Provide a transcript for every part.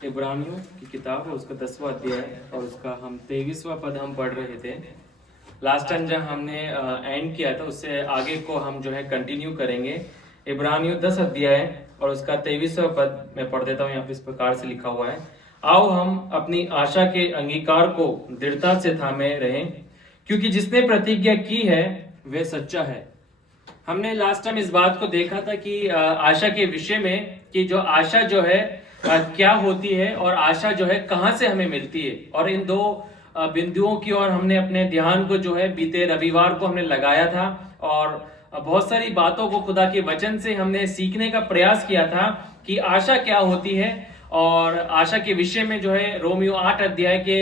इब्रानियों की किताब है, उसका 10वां अध्याय और उसका हम 23वां पद हम पढ़ रहे थे। लास्ट टाइम जब हमने एंड किया था उससे आगे को हम जो है कंटिन्यू करेंगे। इब्रानियों 10 अध्याय और उसका 23वां पद मैं पढ़ देता हूँ। यहाँ पे इस प्रकार से लिखा हुआ है, आओ हम अपनी आशा के अंगीकार को दृढ़ता से थामे रहें, क्योंकि जिसने प्रतिज्ञा की है वह सच्चा है। हमने लास्ट टाइम इस बात को देखा था कि आशा के विषय में कि जो आशा जो है क्या होती है और आशा जो है कहाँ से हमें मिलती है, और इन दो बिंदुओं की ओर हमने अपने ध्यान को जो है बीते रविवार को हमने लगाया था और बहुत सारी बातों को खुदा के वचन से हमने सीखने का प्रयास किया था कि आशा क्या होती है। और आशा के विषय में जो है रोमियो 8 अध्याय के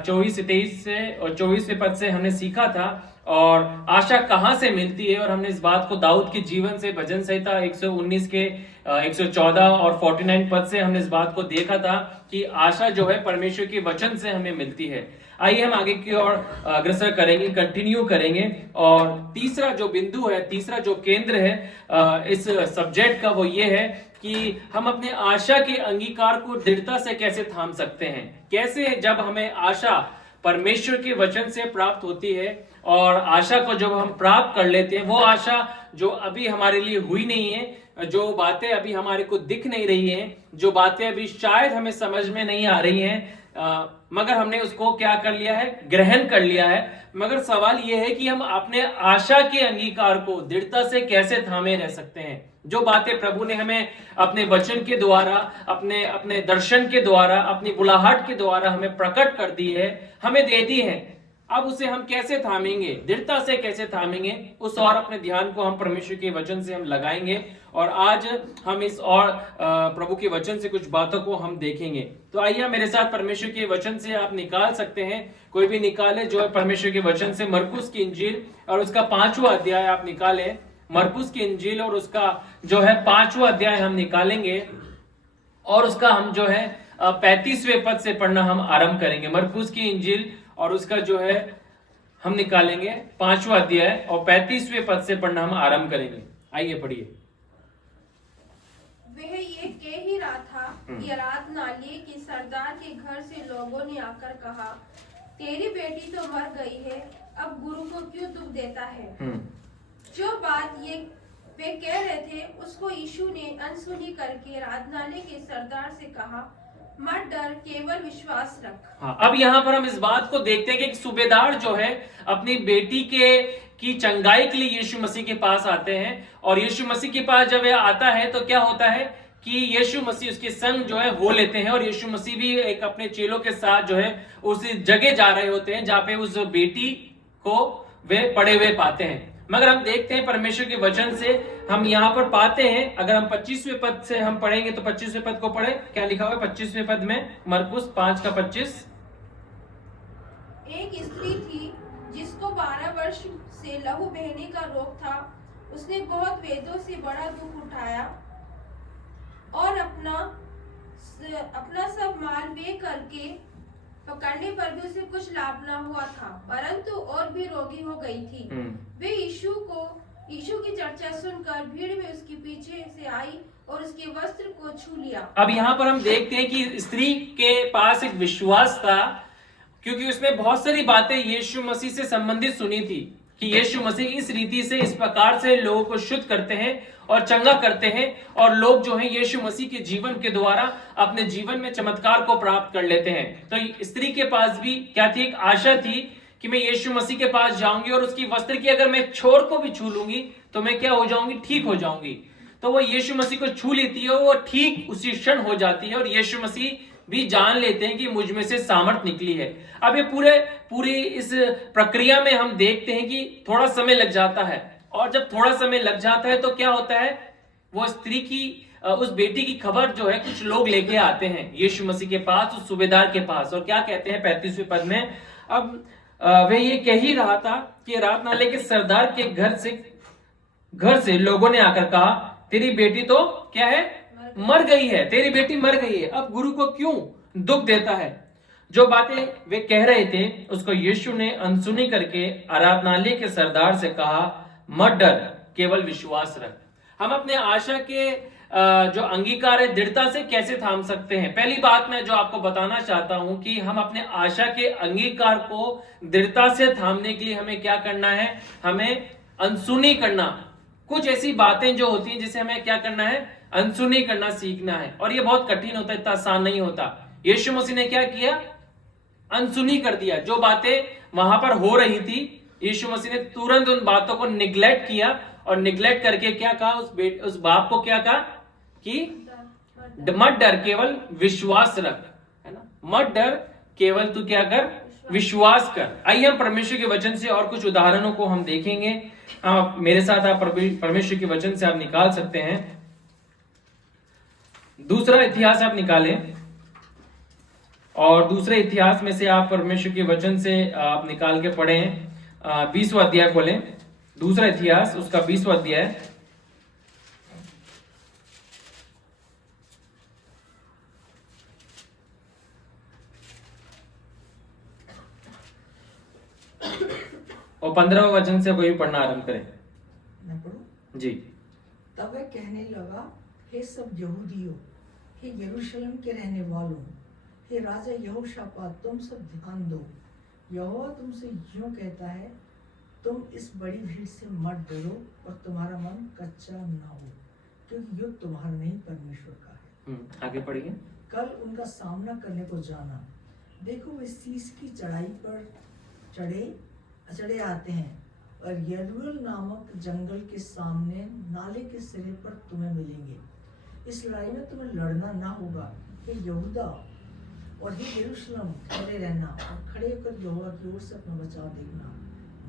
24 से 23 से और 24वें पद से हमने सीखा था और आशा कहाँ से मिलती है। और हमने इस बात को दाऊद के जीवन से, भजन संहिता 119 के 114 और 49 पद से हमने इस बात को देखा था कि आशा जो है परमेश्वर के वचन से हमें मिलती है। आइए हम आगे की ओर अग्रसर करेंगे, कंटिन्यू करेंगे। और तीसरा जो बिंदु है, तीसरा जो केंद्र है इस सब्जेक्ट का, वो ये है कि हम अपने आशा के अंगीकार को दृढ़ता से कैसे थाम सकते हैं। कैसे, जब हमें आशा परमेश्वर के वचन से प्राप्त होती है और आशा को जब हम प्राप्त कर लेते हैं, वो आशा जो अभी हमारे लिए हुई नहीं है, जो बातें अभी हमारे को दिख नहीं रही हैं, जो बातें अभी शायद हमें समझ में नहीं आ रही हैं, मगर हमने उसको क्या कर लिया है, ग्रहण कर लिया है। मगर सवाल यह है कि हम अपने आशा के अंगीकार को दृढ़ता से कैसे थामे रह सकते हैं। जो बातें प्रभु ने हमें अपने वचन के द्वारा, अपने अपने दर्शन के द्वारा, अपनी बुलाहट के द्वारा हमें प्रकट कर दी है, हमें दे दी है, अब उसे हम कैसे थामेंगे, दृढ़ता से कैसे थामेंगे, उस और अपने ध्यान को हम परमेश्वर के वचन से हम लगाएंगे। और आज हम इस और प्रभु के वचन से कुछ बातों को हम देखेंगे। तो आइए मेरे साथ परमेश्वर के वचन से आप निकाल सकते हैं, कोई भी निकाले जो है परमेश्वर के वचन से। मरकुस की इंजील और उसका 5वां अध्याय आप निकालें। मरकुस की इंजील और उसका जो है 5वां अध्याय हम निकालेंगे और उसका हम जो है 35वें पद से पढ़ना हम आरंभ करेंगे। मरकुस की इंजील और उसका जो है हम निकालेंगे 5वां अध्याय और 35वें पद से पढ़ना हम आरंभ करेंगे। आइए पढ़िए। वह ये कह ही रहा था कि आराधनालय के सरदार के घर से लोगों ने आकर कहा, तेरी बेटी तो मर गई है, अब गुरु को क्यों दुख देता है। जो बात ये वे कह रहे थे उसको यीशु ने अनसुनी करके आराधनालय के सरदार से कहा, मत डर, केवल विश्वास रख। हाँ, अब यहाँ पर हम इस बात को देखते हैं कि एक सूबेदार जो है अपनी बेटी की चंगाई के लिए यीशु मसीह के पास आते हैं। और यीशु मसीह के पास जब यह आता है तो क्या होता है कि यीशु मसीह उसके संग जो है हो लेते हैं और यीशु मसीह भी एक अपने चेलों के साथ जो है उस जगह जा रहे होते हैं जहाँ पे उस बेटी को वे पड़े हुए पाते हैं। मगर हम देखते हैं परमेश्वर के वचन से हम यहाँ पर पाते हैं, अगर हम 25वें पद से हम पढ़ेंगे तो 25वें पद को पढ़े, क्या लिखा हुआ है 25वें पद में, मरकुस 5 का 25। एक स्त्री थी जिसको 12 वर्ष से लहू बहने का रोग था। उसने बहुत वेदों से बड़ा दुख उठाया और अपना सब माल वे करके पकड़ने पर भी उसे कुछ लाभ न हुआ था, परंतु और भी रोगी हो गई थी। वे यीशु की चर्चा सुनकर भीड़ में उसके पीछे से आई और उसके वस्त्र को छू लिया। अब यहाँ पर हम देखते हैं कि स्त्री के पास एक विश्वास था, क्योंकि उसने बहुत सारी बातें यीशु मसीह से संबंधित सुनी थी कि यीशु मसीह इस रीति से, इस प्रकार से लोगों को शुद्ध करते हैं और चंगा करते हैं और लोग जो है यीशु मसीह के जीवन के द्वारा अपने जीवन में चमत्कार को प्राप्त कर लेते हैं। तो स्त्री के पास भी क्या थी, एक आशा थी कि मैं यीशु मसीह के पास जाऊंगी और उसकी वस्त्र की अगर मैं छोर को भी छू लूंगी तो मैं क्या हो जाऊंगी, ठीक हो जाऊंगी। तो वो यीशु मसीह को छू लेती है, वो ठीक उसी क्षण हो जाती है और यीशु मसीह भी जान लेते हैं कि मुझ में से सामर्थ निकली है। अब ये पूरी इस प्रक्रिया में हम देखते हैं कि थोड़ा समय लग जाता है, और जब थोड़ा समय लग जाता है तो क्या होता है, वो स्त्री की उस बेटी की खबर जो है कुछ लोग लेके आते हैं यीशु मसीह के पास, उस सूबेदार के पास, और क्या कहते हैं 35वें पद में, अब वह ये कह ही रहा था कि आराधनालय के सरदार के घर से लोगों ने आकर कहा, तेरी बेटी तो क्या है, मर गई है, तेरी बेटी मर गई है, अब गुरु को क्यों दुख देता है। जो बातें वे कह रहे थे उसको यीशु ने अनसुनी करके आराधनालय के सरदार से कहा, मत डर, केवल विश्वास रख। हम अपने आशा के जो अंगीकार है दृढ़ता से कैसे थाम सकते हैं। पहली बात मैं जो आपको बताना चाहता हूं कि हम अपने आशा के अंगीकार को दृढ़ता से थामने के लिए हमें क्या करना है, हमें अनसुनी करना। कुछ ऐसी बातें जो होती हैं जिसे हमें क्या करना है, अनसुनी करना सीखना है। और ये बहुत कठिन होता है, इतना आसान नहीं होता। यीशु मसीह ने क्या किया, अनसुनी कर दिया। जो बातें वहां पर हो रही थी, यीशु मसीह ने तुरंत उन बातों को निग्लेक्ट किया, और निग्लेक्ट करके क्या कहा, उस बाप को क्या कहा कि मत डर, केवल विश्वास रख, है ना। मत डर, केवल तू क्या कर, विश्वास कर। आइए हम परमेश्वर के वचन से और कुछ उदाहरणों को हम देखेंगे। मेरे साथ आप परमेश्वर के वचन से आप निकाल सकते हैं। दूसरा इतिहास आप निकालें, और दूसरे इतिहास में से आप परमेश्वर के वचन से आप निकाल के पढ़ें। 20वां अध्याय खोलें, दूसरा इतिहास उसका 20वां अध्याय। और 15वां वचन से कोई पढ़ना आरंभ करें। मैं पढ़ूं? जी। तब वह कहने लगा, हे सब यहूदियों, हे यरूशलेम के रहने वालों, हे राजा यहोशापात, तुम सब ध्यान दो। यहोवा तुमसे यूं कहता है, तुम इस बड़ी भीड़ से मत डरो और तुम्हारा मन कच्चा ना हो, क्योंकि युद्ध तुम्हारा नहीं परमेश्वर का है। आगे पढ़िए। कल उनका सामना करने को जाना, देखो वे शीश की चढ़ाई पर चढ़े आते हैं, और यरूशलेम नामक जंगल के सामने नाले के सिरे पर तुम्हें मिलेंगे। इस लड़ाई में तुम्हें लड़ना ना होगा। हे यहूदा और हे यरूशलेम, खड़े रहना और खड़े होकर यहोवा की ओर से अपना बचाव देखना।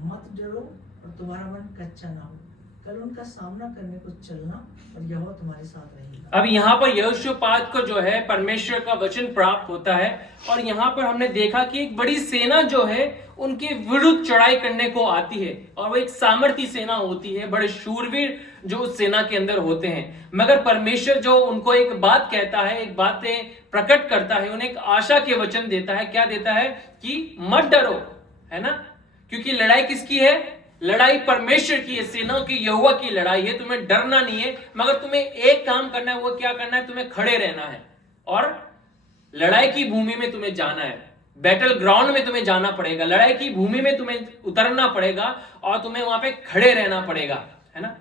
मत डरो और तुम्हारा मन कच्चा ना हो। कल उनका सामना करने को चलना, और यहोवा तुम्हारे साथ रहेगा। अब यहाँ पर यहोशापात को जो है परमेश्वर का वचन प्राप्त होता है, और यहाँ पर हमने देखा कि एक बड़ी सेना जो है उनके विरुद्ध चढ़ाई करने को आती है, और वो एक सामर्थी सेना होती है, बड़े शूरवीर जो उस सेना के अंदर होते हैं। मगर परमेश्वर जो उनको एक बात कहता है, एक बातें प्रकट करता है, उन्हें एक आशा के वचन देता है। क्या देता है कि मत डरो, है ना, क्योंकि लड़ाई किसकी है, लड़ाई परमेश्वर की है, सेनाओं की यहोवा की लड़ाई है। तुम्हें डरना नहीं है, मगर तुम्हें एक काम करना है। वो क्या करना है, तुम्हें खड़े रहना है, और लड़ाई की भूमि में तुम्हें जाना है। बैटल ग्राउंड में तुम्हें जाना पड़ेगा, लड़ाई की भूमि में तुम्हें उतरना पड़ेगा, और तुम्हें वहां पे खड़े रहना पड़ेगा, है ना।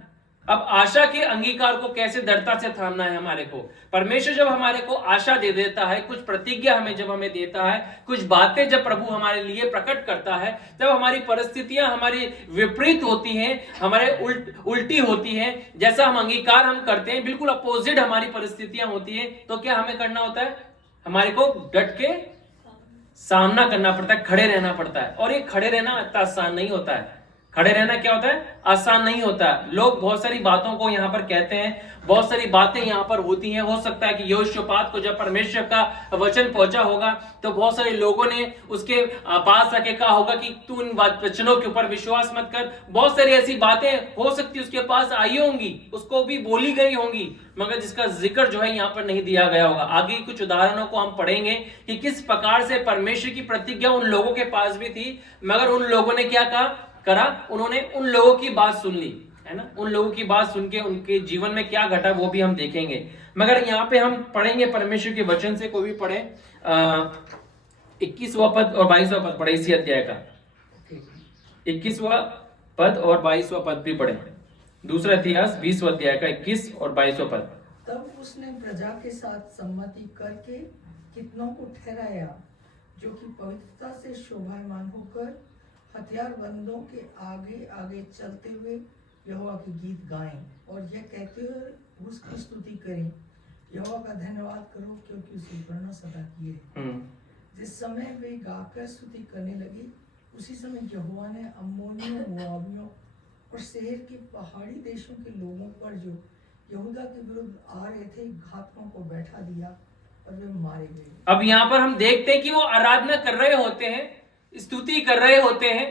अब आशा के अंगीकार को कैसे दृढ़ता से थामना है हमारे को। परमेश्वर जब हमारे को आशा दे देता है, कुछ प्रतिज्ञा जब हमें देता है, कुछ बातें जब प्रभु हमारे लिए प्रकट करता है, तब हमारी परिस्थितियां हमारी विपरीत होती हैं, हमारे उल्टी होती हैं। जैसा हम अंगीकार हम करते हैं, बिल्कुल अपोजिट हमारी परिस्थितियां होती हैं। तो क्या हमें करना होता है, हमारे को डट के सामना करना पड़ता है, खड़े रहना पड़ता है। और ये खड़े रहना इतना आसान नहीं होता है। खड़े रहना क्या होता है, आसान नहीं होता है। लोग बहुत सारी बातों को यहाँ पर कहते हैं, बहुत सारी बातें यहाँ पर होती हैं। हो सकता है कि यहोशापात को जब परमेश्वर का वचन पहुंचा होगा, तो बहुत सारे लोगों ने उसके पास आके कहा होगा कि तू इन वचनों के ऊपर विश्वास मत कर। बहुत सारी ऐसी बातें हो सकती है उसके पास आई होंगी, उसको भी बोली गई होंगी, मगर जिसका जिक्र जो है यहाँ पर नहीं दिया गया होगा। आगे कुछ उदाहरणों को हम पढ़ेंगे कि किस प्रकार से परमेश्वर की प्रतिज्ञा उन लोगों के पास भी थी, मगर उन लोगों ने क्या करा, उन्होंने उन लोगों की बात सुन ली, है ना। उन लोगों की बात सुन के उनके जीवन में क्या घटा वो भी हम देखेंगे। मगर यहाँ पे हम पढ़ेंगे परमेश्वर के वचन से, कोई भी पढ़े 21वां पद और 22वां पद पढ़े इसी अध्याय का। 21वां पद और 22वां पद भी पढ़े। दूसरा इतिहास 20वां अध्याय का 21 और 22वां पद। तब उसने प्रजा के साथ सम्मति करके कितनों को ठहराया, जो कि पवित्रता से शोभायमान होकर हथियारबंदों के आगे आगे चलते हुए यहोवा के गीत गाएं, और यह कहते हुए उसकी स्तुति करें, यहोवा का धन्यवाद करो, क्योंकि उसकी प्रेरणा सदा की है। जिस समय वे गाकर स्तुति करने लगे, उसी समय यहोवा ने अम्मोनियों, मोआबियों और शहर के पहाड़ी देशों के लोगों पर जो यहूदा के विरुद्ध आ रहे थे, घातकों को बैठा दिया, और वे मारे गए। अब यहाँ पर हम देखते हैं कि वो आराधना कर रहे होते हैं, स्तुति कर रहे होते हैं।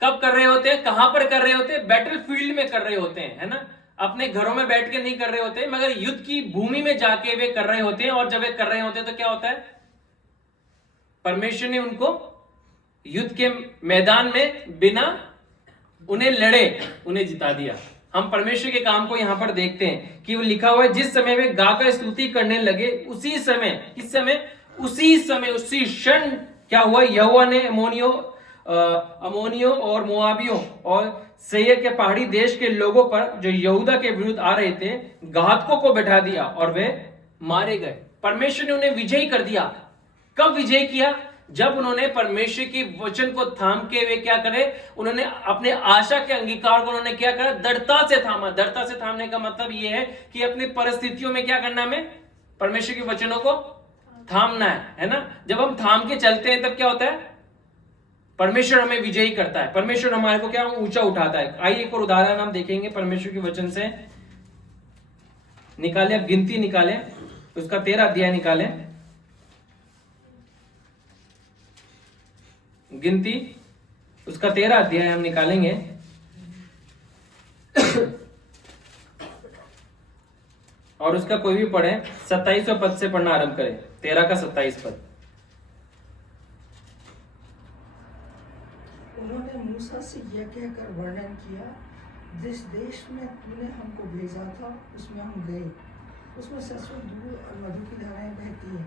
कब कर रहे होते हैं, कहां पर कर रहे होते हैं, बैटल फील्ड में कर रहे होते हैं, है ना। अपने घरों में बैठ के नहीं कर रहे होते, मगर युद्ध की भूमि में जाके वे कर रहे होते हैं। और जब वे कर रहे होते हैं तो क्या होता है, परमेश्वर ने उनको युद्ध के मैदान में बिना उन्हें लड़े उन्हें जिता दिया। हम परमेश्वर के काम को यहाँ पर देखते हैं कि वो लिखा हुआ है, जिस समय वे गाकर स्तुति करने लगे उसी समय, किस समय, उसी समय, उसी क्षण क्या हुआ, यहोवा ने अमोनियों और मोआबियों और सेईर के पहाड़ी देश के लोगों पर जो यहूदा के विरुद्ध आ रहे थे घातकों को बैठा दिया और वे मारे गए। परमेश्वर ने उन्हें विजयी कर दिया। कब विजय किया? जब उन्होंने परमेश्वर की वचन को थाम के वे क्या करे, उन्होंने अपने आशा के अंगीकार को उन्होंने क्या करा, दृढ़ता से थामा। दृढ़ता से थामने का मतलब यह है कि अपनी परिस्थितियों में क्या करना, हमें परमेश्वर के वचनों को थामना है ना। जब हम थाम के चलते हैं तब क्या होता है, परमेश्वर हमें विजयी करता है, परमेश्वर हमारे को क्या ऊंचा उठाता है। आइए एक और उदाहरण हम देखेंगे परमेश्वर के वचन से। निकाले, अब गिनती निकालें, उसका 13 अध्याय निकालें। गिनती उसका 13 अध्याय हम निकालेंगे। और उसका कोई भी पढ़े, 27वें पद से पढ़ना आरंभ करें। 13 का 27 पद। उन्होंने मूसा से यह कहकर वर्णन किया, जिस देश में तूने हमको भेजा था उसमें हम गए, उसमें सरसों दूध और मधु की धाराएं बहती हैं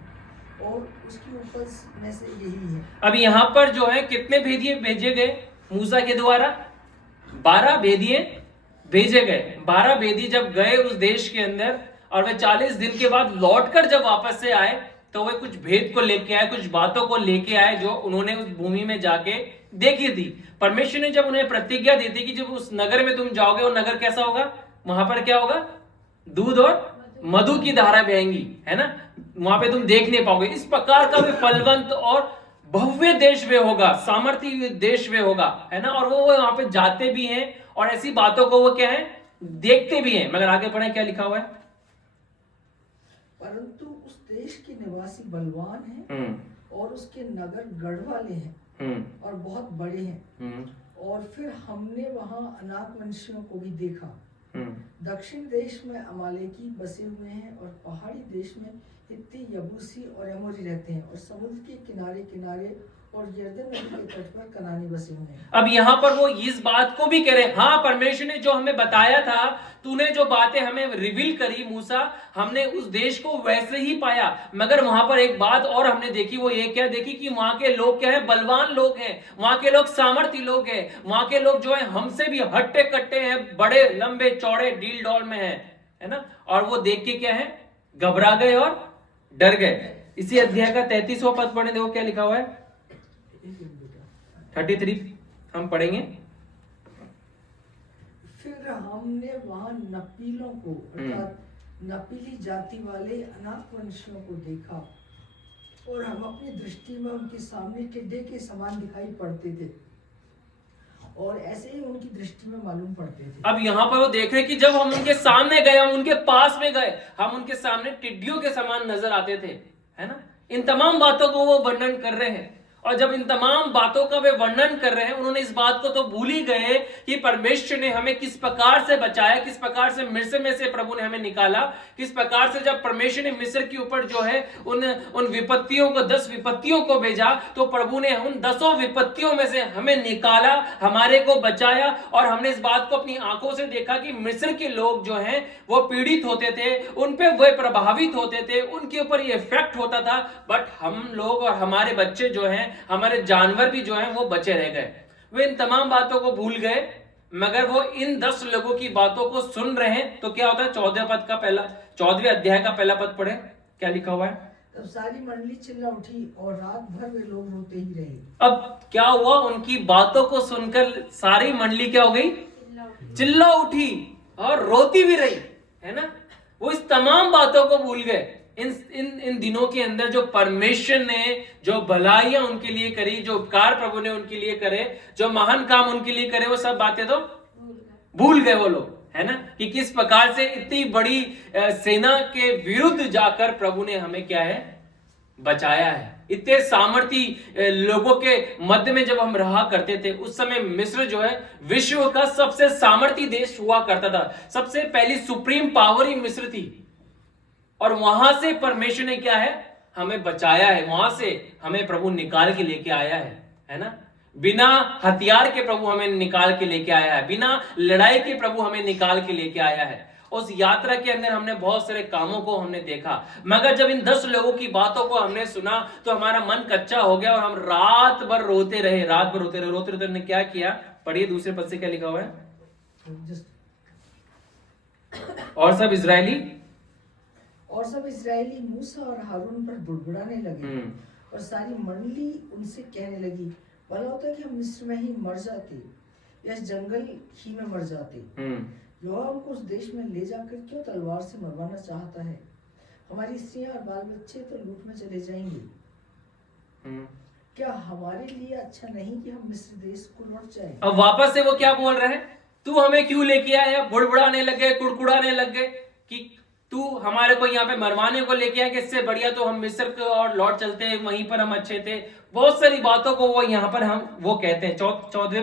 और उसकी उपज में से यही है। अब यहाँ पर जो है कितने भेदिए भेजे गए मूसा के द्वारा? 12 भेदिए भेजे गए। 12 भेदी जब गए उस देश के अंदर और वे 40 दिन के बाद लौटकर जब वापस से आए तो वे कुछ भेद को लेके आए, कुछ बातों को लेके आए जो उन्होंने उस भूमि में जाके देखी थी। परमेश्वर ने जब उन्हें प्रतिज्ञा दी थी कि जब उस नगर में तुम जाओगे वो नगर कैसा होगा, वहां पर क्या होगा, दूध और मधु की धारा बहेंगी, है ना। वहां पे तुम देख नहीं पाओगे। इस प्रकार का वे फलवंत और भव्य देश वे होगा, सामर्थ्य देश वे होगा, है ना। और वो वहां पे जाते भी हैं और ऐसी बातों को वो क्या है, देखते भी हैं। मगर आगे पढ़े क्या लिखा हुआ है, परंतु उस देश के निवासी बलवान हैं और उसके नगर गढ़ वाले हैं और बहुत बड़े हैं। और फिर हमने वहां अनाक वंशियों को भी देखा। दक्षिण देश में अमालेकी बसे हुए हैं और पहाड़ी देश में हित्ती, यबूसी और एमोरी रहते हैं और समुद्र के किनारे किनारे और यरदन नदी के तट पर कनानी बसे हुए हैं। अब यहाँ पर वो इस बात को भी कह रहे हैं, हाँ परमेश्वर ने जो हमें बताया था, तूने जो बातें हमें रिवील करी मूसा, हमने उस देश को वैसे ही पाया। मगर वहां पर एक बात और हमने देखी, वो ये क्या देखी कि वहां के लोग क्या है, बलवान लोग हैं, वहां के लोग सामर्थी लोग हैं, वहां के लोग जो है हमसे भी हट्टे कट्टे हैं, बड़े लंबे चौड़े डील डॉल में है ना। और वो देख के क्या है, घबरा गए और डर गए। इसी अध्याय का 33वां पद पढ़ने, देखो क्या लिखा हुआ है, 33 हम पढ़ेंगे। फिर हमने वहां नपीलों को अर्थात नपीली जाति वाले अनाक वंशियों को देखा और हम अपनी दृष्टि में उनके सामने टिड्डे के समान दिखाई पड़ते थे और ऐसे ही उनकी दृष्टि में मालूम पड़ते थे। अब यहाँ पर वो देख रहे कि जब हम उनके सामने गए, हम उनके पास में गए, हम उनके सामने टिड्डियों के समान नजर आते थे, है ना। इन तमाम बातों को वो वर्णन कर रहे हैं। और जब इन तमाम बातों का वे वर्णन कर रहे हैं, उन्होंने इस बात को तो भूल ही गए कि परमेश्वर ने हमें किस प्रकार से बचाया, किस प्रकार से मिस्र में से प्रभु ने हमें निकाला, किस प्रकार से जब परमेश्वर ने मिस्र के ऊपर जो है उन विपत्तियों को, 10 विपत्तियों को भेजा, तो प्रभु ने उन 10 विपत्तियों में से हमें निकाला, हमारे को बचाया। और हमने इस बात को अपनी आंखों से देखा कि मिस्र के लोग जो हैं वो पीड़ित होते थे, उन पे वे प्रभावित होते थे, उनके ऊपर ये इफेक्ट होता था। बट हम लोग और हमारे बच्चे जो हैं, हमारे जानवर भी जो हैं वो बचे रह गए। वे इन तमाम बातों को भूल गए, मगर वो इन 10 लोगों की बातों को सुन रहे हैं। तो क्या होता है, 14वें अध्याय का पहला पद पढ़े, क्या लिखा हुआ है। तब सारी मंडली चिल्ला उठी और रात भर वे लोग रोते ही रहे। अब क्या हुआ, उनकी बातों को सुनकर सारी मंडली क्या हो गई, चिल्ला उठी और रोती भी रही, है ना। वो इस तमाम बातों को भूल गए। इन दिनों के अंदर जो परमेश्वर ने जो भलाइयां उनके लिए करी, जो उपकार प्रभु ने उनके लिए करे, जो महान काम उनके लिए करे, वो सब बातें तो भूल गए वो लोग, है ना। कि किस प्रकार से इतनी बड़ी सेना के विरुद्ध जाकर प्रभु ने हमें क्या है, बचाया है। इतने सामर्थी लोगों के मध्य में जब हम रहा करते थे, उस समय मिस्र जो है विश्व का सबसे सामर्थी देश हुआ करता था। सबसे पहली सुप्रीम पावर ही मिस्र थी। और वहां से परमेश्वर ने क्या है, हमें बचाया है, वहां से हमें प्रभु निकाल के लेके आया है ना। बिना हथियार के प्रभु हमें निकाल के लेके आया है, बिना लड़ाई के प्रभु हमें निकाल के लेके आया है। उस यात्रा के अंदर हमने बहुत सारे कामों को हमने देखा, मगर जब इन 10 लोगों की बातों को हमने सुना तो हमारा मन कच्चा हो गया और हम रात भर रोते रहे। रोते रोते हमने क्या किया, पढ़िए दूसरे पद से क्या लिखा हुआ है। और सब इजरायली मूसा और हारून पर बुड़बुड़ाने लगे और सारी मंडली उनसे कहने लगी, भला होता कि हम मिस्र में ही मर जाते या इस जंगल ही में मर जाते। यहोवा हमको उस देश में ले जाकर क्यों तलवार से मरवाना चाहता है? हमारी स्त्रियां और बाल बच्चे तो लूट में चले जाएंगे। क्या हमारे लिए अच्छा नहीं कि हम मिस्र देश को लौट जाएं? अब वापस से वो क्या बोल रहे हैं, तू हमें क्यों लेके आया? बुड़बुड़ाने लगे, कुड़कुड़ाने लग गए कि तू हमारे को यहाँ पे मरवाने को लेके आया, कि इससे बढ़िया तो हम मिस्र को और लौट चलते, वहीं पर हम अच्छे थे। बहुत सारी बातों को वो यहाँ पर वो कहते हैं। चौथे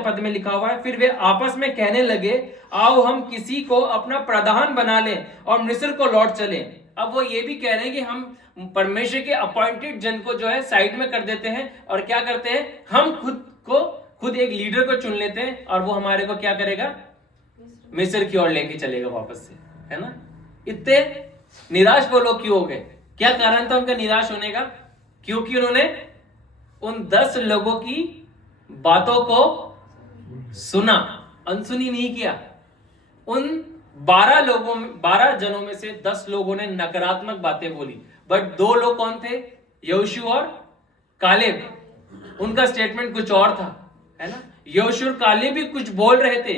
पद में लिखा हुआ है, फिर वे आपस में कहने लगे, आओ हम किसी को अपना प्रधान बना लें और मिस्र को लौट चलें। अब वो ये भी कह रहे हैं कि हम परमेश्वर के अपॉइंटेड जन को जो है साइड में कर देते हैं और क्या करते हैं, हम खुद एक लीडर को चुन लेते हैं और वो हमारे को क्या करेगा, मिस्र की ओर लेके चलेगा वापस से, है ना। इतने निराश वो लोग क्यों हो गए? क्या कारण था उनका निराश होने का? क्योंकि उन्होंने उन 10 लोगों की बातों को सुना, अनसुनी नहीं किया। उन 12 जनों में से 10 लोगों ने नकारात्मक बातें बोली, बट 2 लोग कौन थे, यहोशू और कालेब। उनका स्टेटमेंट कुछ और था, है ना। यहोशू और कालेब भी कुछ बोल रहे थे,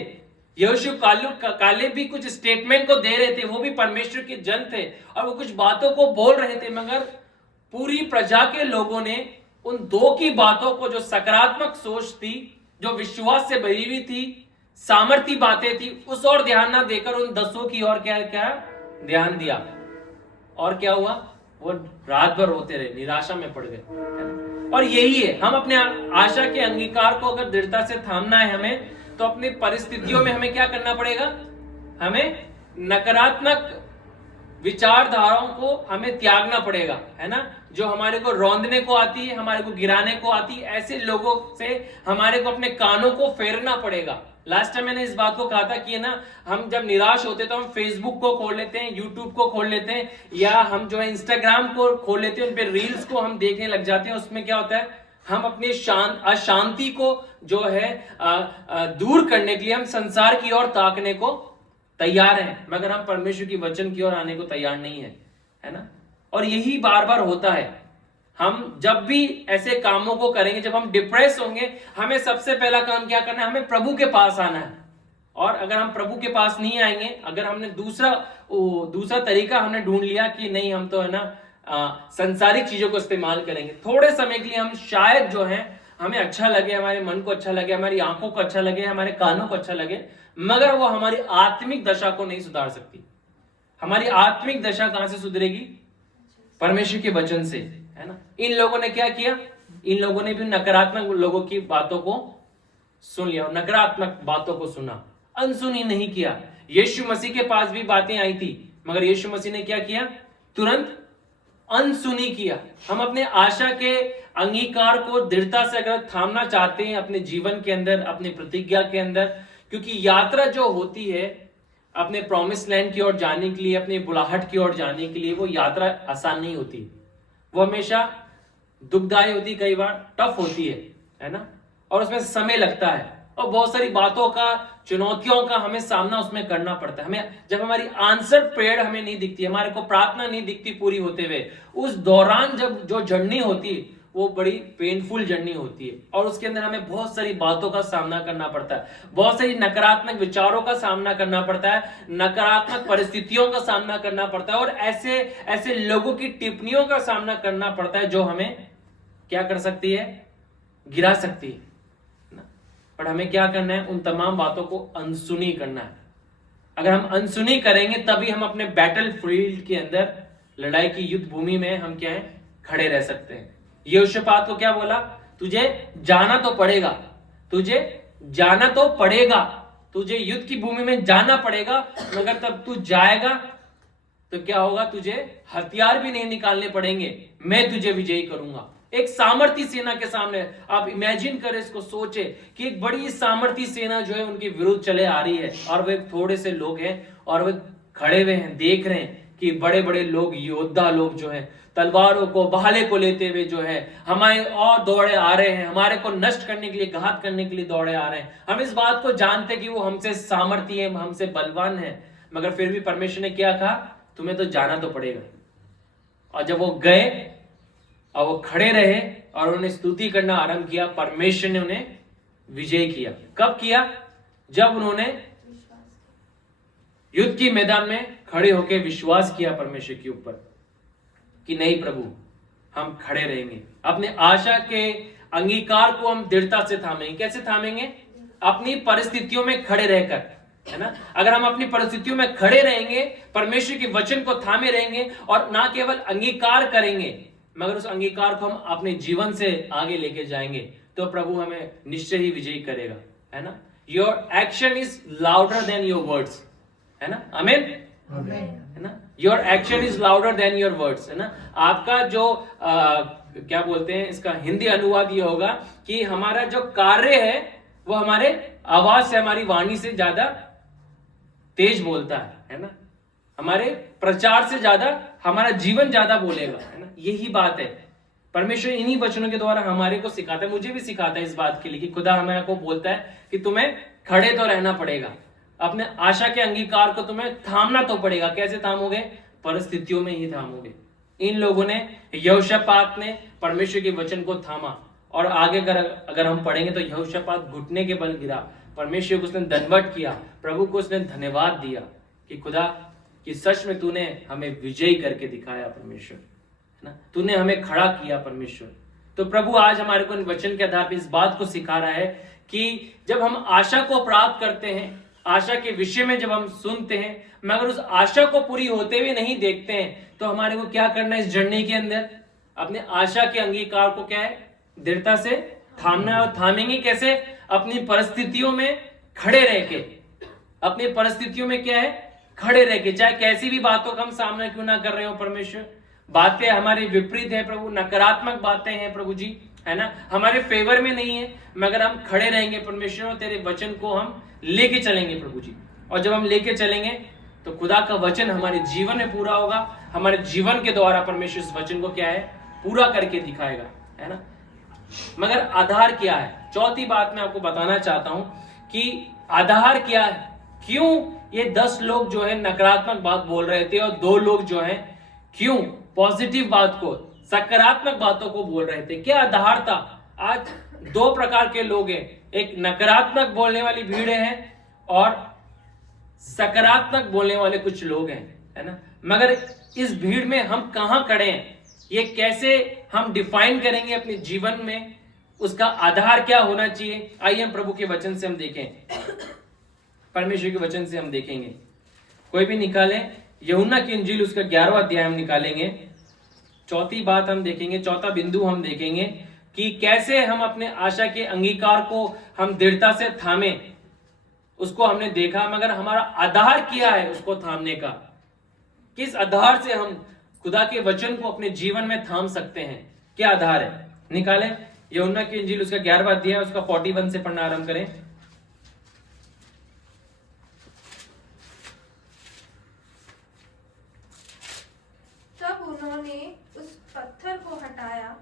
यहोशू कालेब भी कुछ स्टेटमेंट को दे रहे थे, वो भी परमेश्वर के जन थे और वो कुछ बातों को बोल रहे थे, मगर पूरी प्रजा के लोगों ने उन 2 की बातों को, जो सकारात्मक सोच थी, जो विश्वास से भरी हुई थी, सामर्थ्य बातें थी, उस और ध्यान ना देकर उन 10 की और क्या ध्यान दिया। और क्या हुआ, वो रात भर रोते रहे, निराशा में पड़ गए। और यही है, हम अपने आशा के अंगीकार को अगर दृढ़ता से थामना है हमें, तो अपनी परिस्थितियों में हमें क्या करना पड़ेगा, हमें नकारात्मक विचारधाराओं को हमें त्यागना पड़ेगा, है ना। जो हमारे को रौंदने को आती है, हमारे को गिराने को आती है, ऐसे लोगों से हमारे को अपने कानों को फेरना पड़ेगा। लास्ट टाइम मैंने इस बात को कहा था कि ना, हम जब निराश होते तो हम फेसबुक को खोल लेते हैं, यूट्यूब को खोल लेते हैं, या हम जो है इंस्टाग्राम को खोल लेते हैं, उन पे रील्स को हम देखने लग जाते हैं। उसमें क्या होता है, हम अपनी अशांति को जो है दूर करने के लिए हम संसार की ओर ताकने को तैयार हैं, मगर हम परमेश्वर की वचन की ओर आने को तैयार नहीं है ना। और यही बार बार होता है। हम जब भी ऐसे कामों को करेंगे, जब हम डिप्रेस होंगे, हमें सबसे पहला काम क्या करना है, हमें प्रभु के पास आना है। और अगर हम प्रभु के पास नहीं आएंगे, अगर हमने दूसरा तरीका हमने ढूंढ लिया कि नहीं, हम तो है ना संसारिक चीजों को इस्तेमाल करेंगे, थोड़े समय के लिए हम शायद जो है हमें अच्छा लगे, हमारे मन को अच्छा लगे, हमारी आंखों को अच्छा लगे, हमारे कानों को अच्छा लगे, मगर वो हमारी आत्मिक दशा को नहीं सुधार सकती। हमारी आत्मिक दशा कहां से सुधरेगी, परमेश्वर के वचन से, है ना। इन लोगों ने क्या किया, इन लोगों ने भी नकारात्मक लोगों की बातों को सुन लिया और नकारात्मक बातों को सुना, अनसुनी नहीं किया। यीशु मसीह के पास भी बातें आई थी, मगर यीशु मसीह ने क्या किया, तुरंत अनसुनी किया। हम अपने आशा के अंगीकार को दृढ़ता से अगर थामना चाहते हैं अपने जीवन के अंदर, अपनी प्रतिज्ञा के अंदर, क्योंकि यात्रा जो होती है अपने प्रॉमिस लैंड की ओर जाने के लिए, अपनी बुलाहट की ओर जाने के लिए, वो यात्रा आसान नहीं होती, वो हमेशा दुखदायी होती, कई बार टफ होती है ना। और उसमें समय लगता है और बहुत सारी बातों का, चुनौतियों का हमें सामना उसमें करना पड़ता है। हमें जब हमारी आंसर प्रेयर हमें नहीं दिखती, हमारे को प्रार्थना नहीं दिखती पूरी होते हुए, उस दौरान जब जो जर्नी होती है वो बड़ी पेनफुल जर्नी होती है और उसके अंदर हमें बहुत सारी बातों का सामना करना पड़ता है, बहुत सारी नकारात्मक विचारों का सामना करना पड़ता है, नकारात्मक परिस्थितियों का सामना करना पड़ता है और ऐसे लोगों की टिप्पणियों का सामना करना पड़ता है जो हमें क्या कर सकती है, गिरा सकती है। पर हमें क्या करना है, उन तमाम बातों को अनसुनी करना है। अगर हम अनसुनी करेंगे तभी हम अपने बैटल फील्ड के अंदर, लड़ाई की युद्ध भूमि में हम क्या है, खड़े रह सकते हैं। यहोशापात को क्या बोला, तुझे जाना तो पड़ेगा, तुझे जाना तो पड़ेगा, तुझे युद्ध की भूमि में जाना पड़ेगा, मगर तब तू जाएगा तो क्या होगा, तुझे हथियार भी नहीं निकालने पड़ेंगे, मैं तुझे विजयी करूंगा। एक सामर्थी सेना के सामने। आप इमेजिन करें, इसको सोचे कि एक बड़ी सामर्थी सेना जो है उनके विरुद्ध चले आ रही है, और वे थोड़े से लोग हैं और वे खड़े हुए हैं, देख रहे हैं कि बड़े बड़े लोग, योद्धा लोग जो है तलवारों को, भाले को लेते हुए जो है हमारे और दौड़े आ रहे हैं, हमारे को नष्ट करने के लिए, घात करने के लिए दौड़े आ रहे हैं। हम इस बात को जानते कि वो हमसे सामर्थी है, हमसे बलवान है, मगर फिर भी परमेश्वर ने क्या कहा, तुम्हें तो जाना तो पड़ेगा। और जब वो गए और वो खड़े रहे और उन्होंने स्तुति करना आरंभ किया, परमेश्वर ने उन्हें विजय किया। कब किया? जब उन्होंने युद्ध की मैदान में खड़े होकर विश्वास किया परमेश्वर के ऊपर कि नहीं प्रभु, हम खड़े रहेंगे। अपने आशा के अंगीकार को हम दृढ़ता से थामेंगे। कैसे थामेंगे? अपनी परिस्थितियों में खड़े रहकर, है ना। अगर हम अपनी परिस्थितियों में खड़े रहेंगे, परमेश्वर के वचन को थामे रहेंगे और ना केवल अंगीकार करेंगे मगर उस अंगीकार को हम अपने जीवन से आगे लेके जाएंगे, तो प्रभु हमें निश्चय ही विजयी करेगा, है ना। Your action is louder than your words, है ना। आमीन, है ना। Your action is louder than your words, है ना। आपका जो क्या बोलते हैं, इसका हिंदी अनुवाद ये होगा कि हमारा जो कार्य है वो हमारे आवाज से, हमारी वाणी से ज्यादा तेज बोलता है ना। हमारे प्रचार से ज्यादा हमारा जीवन ज्यादा बोलेगा, है ना। यही बात है। परमेश्वर इन्हीं वचनों के द्वारा हमारे को सिखाता है, मुझे भी सिखाता है इस बात के लिए कि खुदा हमें को बोलता है कि तुम्हें खड़े तो रहना पड़ेगा, अपने आशा के अंगीकार को तुम्हें थामना तो पड़ेगा। कैसे थामोगे? परिस्थितियों में ही थामोगे। इन लोगों ने, यहोशापात ने परमेश्वर के वचन को थामा, और आगे अगर हम पढ़ेंगे तो यहोशापात घुटने के बल गिरा, परमेश्वर को उसने दंडवत किया, प्रभु को उसने धन्यवाद दिया कि खुदा कि सच में तूने हमें विजयी करके दिखाया परमेश्वर, है ना, तूने हमें खड़ा किया परमेश्वर। तो प्रभु आज हमारे को वचन के आधार पर इस बात को सिखा रहा है कि जब हम आशा को प्राप्त करते हैं, आशा के विषय में जब हम सुनते हैं मगर उस आशा को पूरी होते हुए नहीं देखते हैं, तो हमारे को क्या करना है इस जर्नी के अंदर? अपने आशा के अंगीकार को क्या है, दृढ़ता से थामना है। और थामेंगे कैसे? अपनी परिस्थितियों में खड़े रह के, अपनी परिस्थितियों में क्या है, खड़े रह के, चाहे कैसी भी बातों का हम सामना क्यों ना कर रहे हो परमेश्वर, बातें हमारे विपरीत है प्रभु, नकारात्मक बातें हैं प्रभु जी, है ना, हमारे फेवर में नहीं है, मगर हम खड़े रहेंगे परमेश्वर और तेरे वचन को हम लेके चलेंगे प्रभु जी। और जब हम लेके चलेंगे तो खुदा का वचन हमारे जीवन में पूरा होगा, हमारे जीवन के द्वारा परमेश्वर इस वचन को क्या है, पूरा करके दिखाएगा, है ना। मगर आधार क्या है? चौथी बात मैं आपको बताना चाहता हूं कि आधार क्या है, क्यों ये 10 लोग जो है नकारात्मक बात बोल रहे थे और 2 लोग जो है क्यों पॉजिटिव बात को, सकारात्मक बातों को बोल रहे थे? क्या आधार था? आज 2 प्रकार के लोग हैं, एक नकारात्मक बोलने वाली भीड़ है और सकारात्मक बोलने वाले कुछ लोग हैं, है ना। मगर इस भीड़ में हम कहां खड़े हैं, ये कैसे हम डिफाइन करेंगे अपने जीवन में, उसका आधार क्या होना चाहिए? आइए हम प्रभु के वचन से हम देखें, परमेश्वर के वचन से हम देखेंगे। कोई भी निकाले, यूहन्ना की इंजील उसका 11वां अध्याय हम निकालेंगे। चौथी बात हम देखेंगे, चौथा बिंदु हम देखेंगे कि कैसे हम अपने आशा के अंगीकार को हम दृढ़ता से थामे। उसको हमने देखा, मगर हमारा आधार क्या है उसको थामने का? किस आधार से हम खुदा के वचन को अपने जीवन में थाम सकते हैं? क्या आधार है? निकालें यूहन्ना की इंजील उसका 11वां अध्याय उसका 41 से पढ़ना आरंभ करें। तब उन्होंने उस पत्थर को हटाया।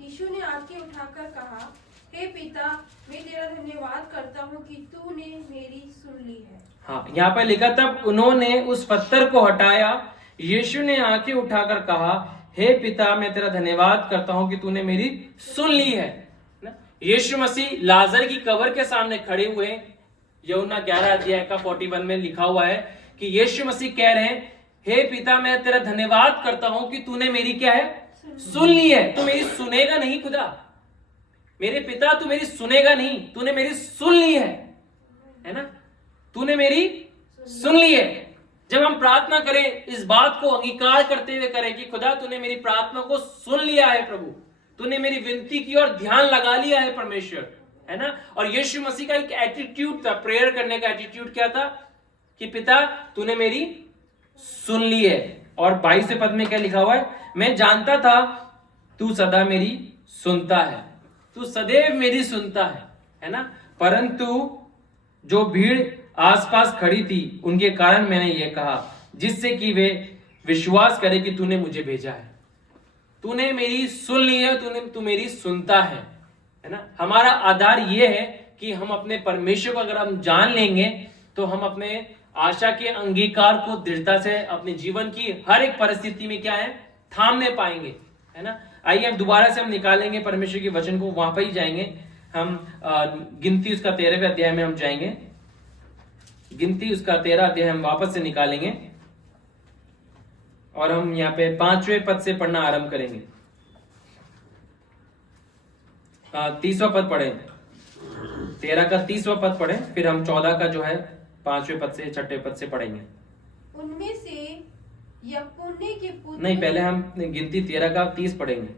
यीशु ने आंखें उठाकर कहा, हे पिता, मैं तेरा धन्यवाद करता हूँ कि तूने मेरी सुन ली है। हाँ, यहाँ पर लिखा तब उन्होंने उस पत्थर को हटाया, यीशु ने आंखें उठाकर कहा, हे पिता, मैं तेरा धन्यवाद करता हूँ कि तूने मेरी सुन ली है। यीशु मसीह लाजर की कब्र के सामने खड़े हुए, यूहन्ना 11 अध्याय का 41 में लिखा हुआ है कि यीशु मसीह कह रहे हैं, हे पिता, मैं तेरा धन्यवाद करता हूं कि तूने मेरी क्या है, सुन ली है। तू मेरी सुनेगा नहीं खुदा, मेरे पिता, तू मेरी सुनेगा नहीं, तूने मेरी सुन ली है ना, तूने मेरी सुन ली है। जब हम प्रार्थना करें, इस बात को अंगीकार करते हुए करें कि खुदा तूने मेरी प्रार्थना को सुन लिया है प्रभु, तूने मेरी विनती की और ध्यान लगा लिया है परमेश्वर, है ना। और यीशु मसीह का एक एटीट्यूड था, प्रेयर करने का एटीट्यूड क्या था कि पिता तूने मेरी सुन ली है। और 22 पद में क्या लिखा हुआ है, मैं जानता था तू सदा मेरी सुनता है, तू सदैव मेरी सुनता है ना। परंतु जो भीड़ आसपास खड़ी थी उनके कारण मैंने ये कहा, जिससे कि वे विश्वास करे कि तूने मुझे भेजा है। तूने मेरी सुन ली है, तू मेरी सुनता है ना। हमारा आधार ये है कि हम अपने परमेश्वर को अगर हम जान लेंगे तो हम अपने आशा के अंगीकार को दृढ़ता से अपने जीवन की हर एक परिस्थिति में क्या है, थामने पाएंगे, है ना। आइए अब दोबारा से हम निकालेंगे परमेश्वर के वचन को, वहां पर ही जाएंगे हम। गिनती उसका 13वें अध्याय में हम जाएंगे। गिनती उसका 13 अध्याय हम वापस से निकालेंगे और हम यहाँ पे 5वें पद से पढ़ना आरंभ करेंगे। 30वां पद पढ़े, 13 का 30वां पद पढ़े, फिर हम 14 का जो है 5वें पद से 6ठे पद से पढ़ेंगे। उनमें से यपुन्ने के पुत्र, नहीं, पहले हम गिनती 13 का 30 पढ़ेंगे।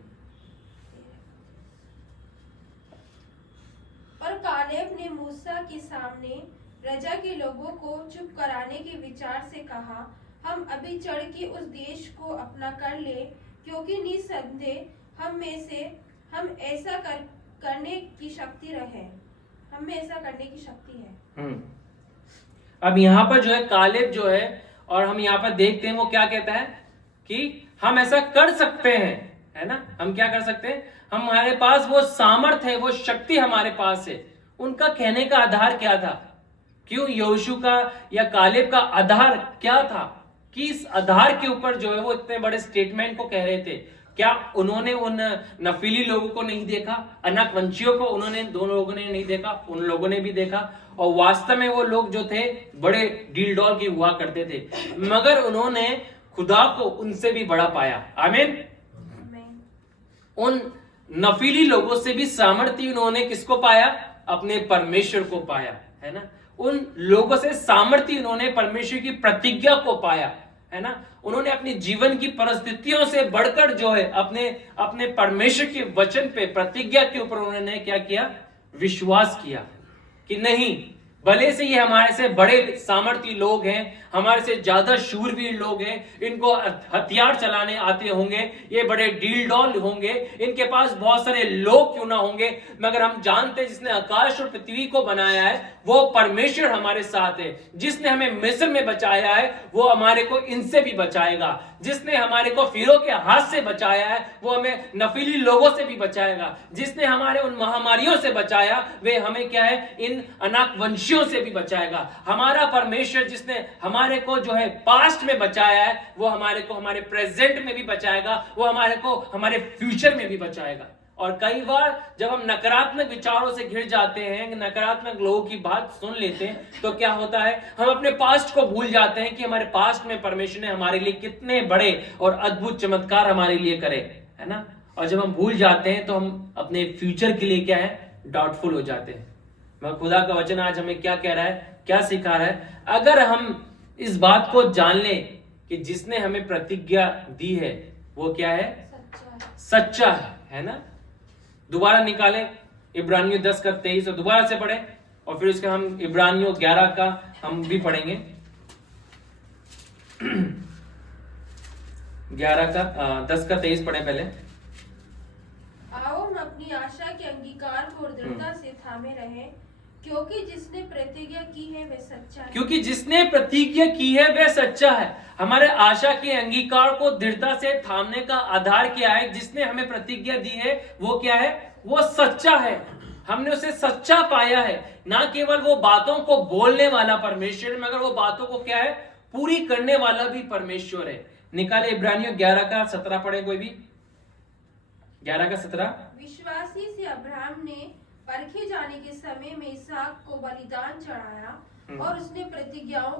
और कालेब ने मूसा के सामने प्रजा के लोगों को चुप कराने के विचार से कहा, हम अभी चढ़ के उस देश को अपना कर ले, क्योंकि निसंदेह हम में से हम ऐसा करने की शक्ति रहे, हम में ऐसा करने की शक्ति है। अब यहाँ पर जो है कालेब जो है, और हम यहाँ पर देखते हैं वो क्या कहता है कि हम ऐसा कर सकते हैं, है ना। हम क्या कर सकते हैं, हमारे पास वो सामर्थ है, वो शक्ति हमारे पास है। उनका कहने का आधार क्या था, क्यों यहोशू का या कालेब का आधार क्या था कि इस आधार के ऊपर जो है वो इतने बड़े स्टेटमेंट को कह रहे थे। क्या उन्होंने उन नफीली लोगों को नहीं देखा, अनाक वंशियों को उन्होंने, दोनों लोगों ने नहीं देखा, उन लोगों ने भी देखा, और वास्तव में वो लोग जो थे बड़े डील डॉल के हुआ करते थे, मगर उन्होंने खुदा को उनसे भी बड़ा पाया। आमीन। उन नफीली लोगों से भी सामर्थ्य उन्होंने किसको पाया, अपने परमेश्वर को पाया, है ना। उन लोगों से सामर्थ्य उन्होंने परमेश्वर की प्रतिज्ञा को पाया, है ना। उन्होंने अपने जीवन की परिस्थितियों से बढ़कर जो है अपने परमेश्वर के वचन पे, प्रतिज्ञा के ऊपर उन्होंने क्या किया, विश्वास किया कि नहीं, भले से ये हमारे से बड़े सामर्थी लोग हैं, हमारे से ज्यादा शूरवीर लोग हैं, इनको हथियार चलाने आते होंगे, ये बड़े डील डॉल होंगे, इनके पास बहुत सारे लोग क्यों ना होंगे, मगर हम जानते हैं जिसने आकाश और पृथ्वी को बनाया है वो परमेश्वर हमारे साथ है। जिसने हमें मिस्र में बचाया है वो हमारे को इनसे भी बचाएगा। जिसने हमारे को फिरौन के हाथ से बचाया है वो हमें नफीली लोगों से भी बचाएगा। जिसने हमारे उन महामारियों से बचाया वे हमें क्या है, इन अनाक वंशियों से भी बचाएगा। हमारा परमेश्वर जिसने हमारे को जो है पास्ट में बचाया है वो हमारे को हमारे प्रेजेंट में भी बचाएगा, वो हमारे को हमारे फ्यूचर में भी बचाएगा। और कई बार जब हम नकारात्मक विचारों से घिर जाते हैं, नकारात्मक लोगों की बात सुन लेते हैं, तो क्या होता है, हम अपने पास्ट को भूल जाते हैं कि हमारे पास्ट में परमेश्वर ने हमारे लिए कितने बड़े और अद्भुत चमत्कार हमारे लिए करे, है ना। और जब हम भूल जाते हैं तो हम अपने फ्यूचर के लिए क्या है, डाउटफुल हो जाते हैं। मगर खुदा का वचन आज हमें क्या कह रहा है, क्या सिखा रहा है, अगर हम इस बात को जान लें कि जिसने हमें प्रतिज्ञा दी है वो क्या है, सच्चा है ना। दोबारा निकालें इब्रानियों 10 का 23 और दोबारा से पढ़ें, और फिर उसके हम इब्रानियों 11 का हम भी पढ़ेंगे। 11 का 10 का 23 पढ़ें पहले। आओ हम अपनी आशा के अंगीकार को दृढ़ता से थामे रहें, क्योंकि जिसने प्रतिज्ञा की है वह सच्चा है। क्योंकि जिसने प्रतिज्ञा की है वह सच्चा है। हमारे आशा के अंगीकार को दृढ़ता से थामने का आधार क्या है, जिसने हमें प्रतिज्ञा दी है वो क्या है, वो सच्चा है। हमने उसे सच्चा पाया है, ना केवल वो बातों को बोलने वाला परमेश्वर, मगर वो बातों को क्या है, पूरी करने वाला भी परमेश्वर है। निकाले इब्रानियों 11 का 17 पढ़े कोई भी, 11 का 17। विश्वासी से अब्राहम ने परखे जाने के समय में इसहाक को बलिदान चढ़ाया और उसने प्रतिज्ञाओं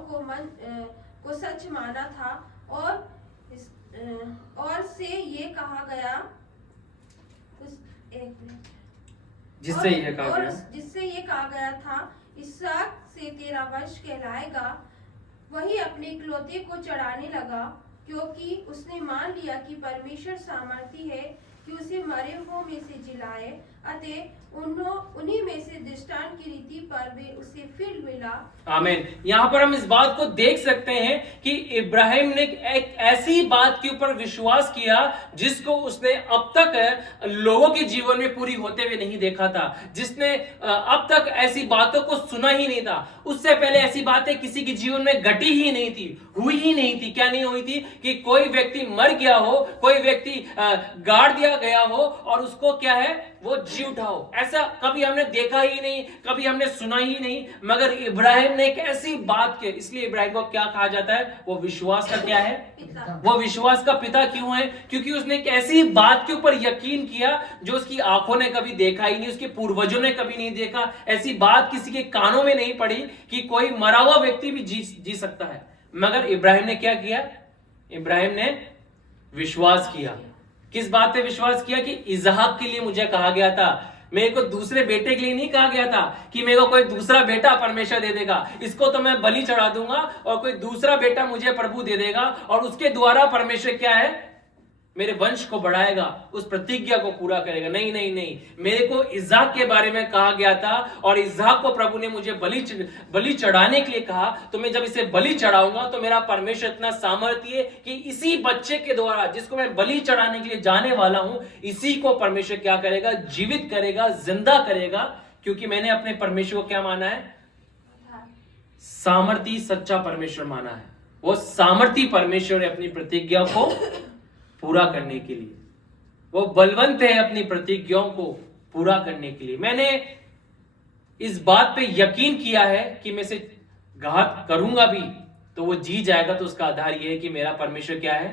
को सच माना था, और से ये कहा गया, जिससे ये कहा गया था, इसहाक से तेरा वंश कहलाएगा। वही अपने इकलौते को चढ़ाने लगा, क्योंकि उसने मान लिया कि परमेश्वर सामर्थी है कि उसे मरे हुओं में से जिलाए। अतः उन्हीं में से दृष्टांत की रीति पर वे उसे फिर मिला। आमीन। यहाँ पर हम इस बात को देख सकते हैं कि इब्राहिम ने एक ऐसी बात के ऊपर विश्वास किया जिसको उसने अब तक लोगों के जीवन में पूरी होते हुए नहीं देखा था, जिसने अब तक ऐसी बातों को सुना ही नहीं था। उससे पहले ऐसी बातें किसी के जीवन में घटी ही नहीं थी, हुई ही नहीं थी। क्या नहीं हुई थी कि कोई व्यक्ति मर गया हो, कोई व्यक्ति गाड़ दिया गया हो और उसको क्या है वो जी उठा हो। ऐसा कभी हमने देखा ही नहीं, कभी हमने सुना ही नहीं। मगर इब्राहिम ने एक ऐसी बात की, इसलिए इब्राहिम को क्या कहा जाता है, वो विश्वास का क्या है, पिता। वो विश्वास का पिता क्यों है? क्योंकि उसने एक ऐसी बात के ऊपर यकीन किया जो उसकी आंखों ने कभी देखा ही नहीं, उसके पूर्वजों ने कभी नहीं देखा। ऐसी बात किसी के कानों में नहीं पड़ी कि कोई मरा हुआ व्यक्ति भी जी सकता है। मगर इब्राहिम ने क्या किया? इब्राहिम ने विश्वास किया। किस बात पे विश्वास किया? कि इसहाक के लिए मुझे कहा गया था, मेरे को दूसरे बेटे के लिए नहीं कहा गया था कि मेरे को कोई दूसरा बेटा परमेश्वर दे देगा, इसको तो मैं बलि चढ़ा दूंगा और कोई दूसरा बेटा मुझे प्रभु दे देगा और उसके द्वारा परमेश्वर क्या है, मेरे वंश को बढ़ाएगा, उस प्रतिज्ञा को पूरा करेगा। नहीं नहीं नहीं, मेरे को इसहाक के बारे में कहा गया था और इसहाक को प्रभु ने मुझे बलि चढ़ाने के लिए कहा। तो मैं जब इसे बलि चढ़ाऊंगा तो मेरा परमेश्वर इतना सामर्थ्य है कि इसी बच्चे के द्वारा, जिसको मैं बलि चढ़ाने के लिए जाने वाला हूं, इसी को परमेश्वर क्या करेगा, जीवित करेगा, जिंदा करेगा। क्योंकि मैंने अपने परमेश्वर को क्या माना है? सामर्थी सच्चा परमेश्वर माना है। वो सामर्थी परमेश्वर है अपनी प्रतिज्ञा को पूरा करने के लिए, वो बलवंत है अपनी प्रतिज्ञाओं को पूरा करने के लिए। मैंने इस बात पे यकीन किया है कि मैं इसे घात करूंगा भी तो वो जी जाएगा। तो उसका आधार यह है कि मेरा परमेश्वर क्या है,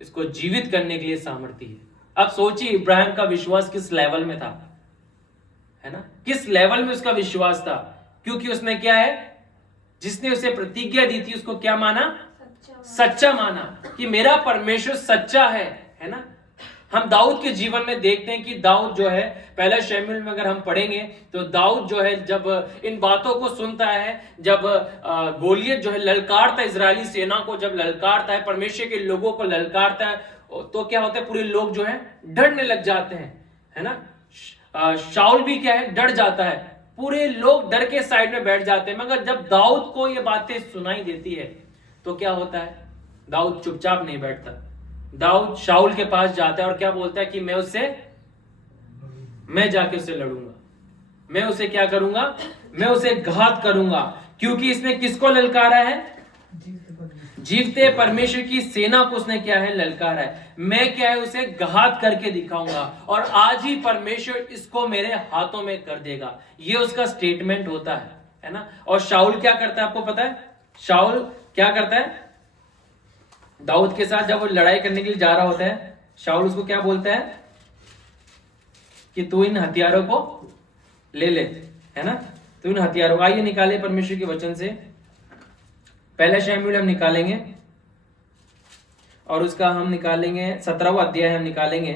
इसको जीवित करने के लिए सामर्थ्य है। अब सोचिए इब्राहिम का विश्वास किस लेवल में था, है ना, किस लेवल में उसका विश्वास था। क्योंकि उसने क्या है, जिसने उसे प्रतिज्ञा दी थी उसको क्या माना, सच्चा माना कि मेरा परमेश्वर सच्चा है ना। हम दाऊद के जीवन में देखते हैं कि दाऊद जो है, पहला शमूएल में अगर हम पढ़ेंगे तो दाऊद जो है जब इन बातों को सुनता है, जब गोलियत जो है ललकारता है, इजरायली सेना को जब ललकारता है, परमेश्वर के लोगों को ललकारता है, तो क्या होता है, पूरे लोग जो है डरने लग जाते हैं, है ना। शाऊल भी क्या है, डर जाता है, पूरे लोग डर के साइड में बैठ जाते हैं। मगर जब दाऊद को ये बातें सुनाई देती है तो क्या होता है, दाऊद चुपचाप नहीं बैठता। दाऊद शाऊल के पास जाता है और क्या बोलता है कि मैं जाके उससे लड़ूंगा, मैं उसे क्या करूंगा, मैं उसे घात करूंगा। क्योंकि इसने किसको ललकारा है, जीवते परमेश्वर की सेना को उसने क्या है, ललकारा है। मैं क्या है, उसे घात करके दिखाऊंगा और आज ही परमेश्वर इसको मेरे हाथों में कर देगा। ये उसका स्टेटमेंट होता है ना। और शाऊल क्या करता है, आपको पता है शाऊल क्या करता है, दाऊद के साथ जब वो लड़ाई करने के लिए जा रहा होता है, शाऊल उसको क्या बोलता है कि तू इन हथियारों को ले ले, है ना, तू इन हथियारों को, आइए निकाले परमेश्वर के वचन से। पहला शमूएल हम निकालेंगे और उसका हम निकालेंगे 17वां अध्याय हम निकालेंगे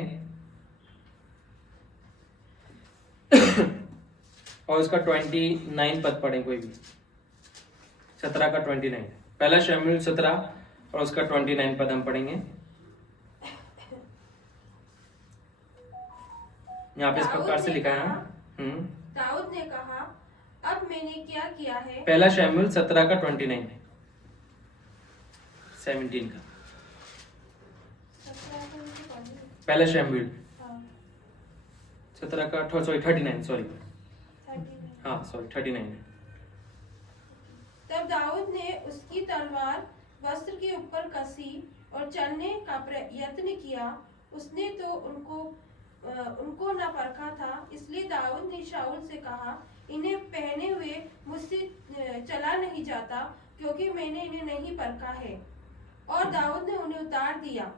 और उसका 29 पद पढ़ें कोई भी, 17 का 29। पहला शमूएल 17 और उसका 29 पद हम पढ़ेंगे। यहाँ पे इस प्रकार से लिखा है। दाऊद ने कहा, अब मैंने क्या किया है। पहला शमूएल 17 का 29, 17 का पहला शमूएल 17 का 39 सॉरी, हाँ सॉरी 39। तब दाऊद ने उसकी तलवार वस्त्र के ऊपर कसी और चलने का यत्न किया। उसने तो उनको न परखा था, इसलिए दाऊद ने शाऊल से कहा, इन्हें पहने हुए मुझसे चला नहीं जाता, क्योंकि मैंने इन्हें नहीं परखा है। और दाऊद ने उन्हें उतार दिया।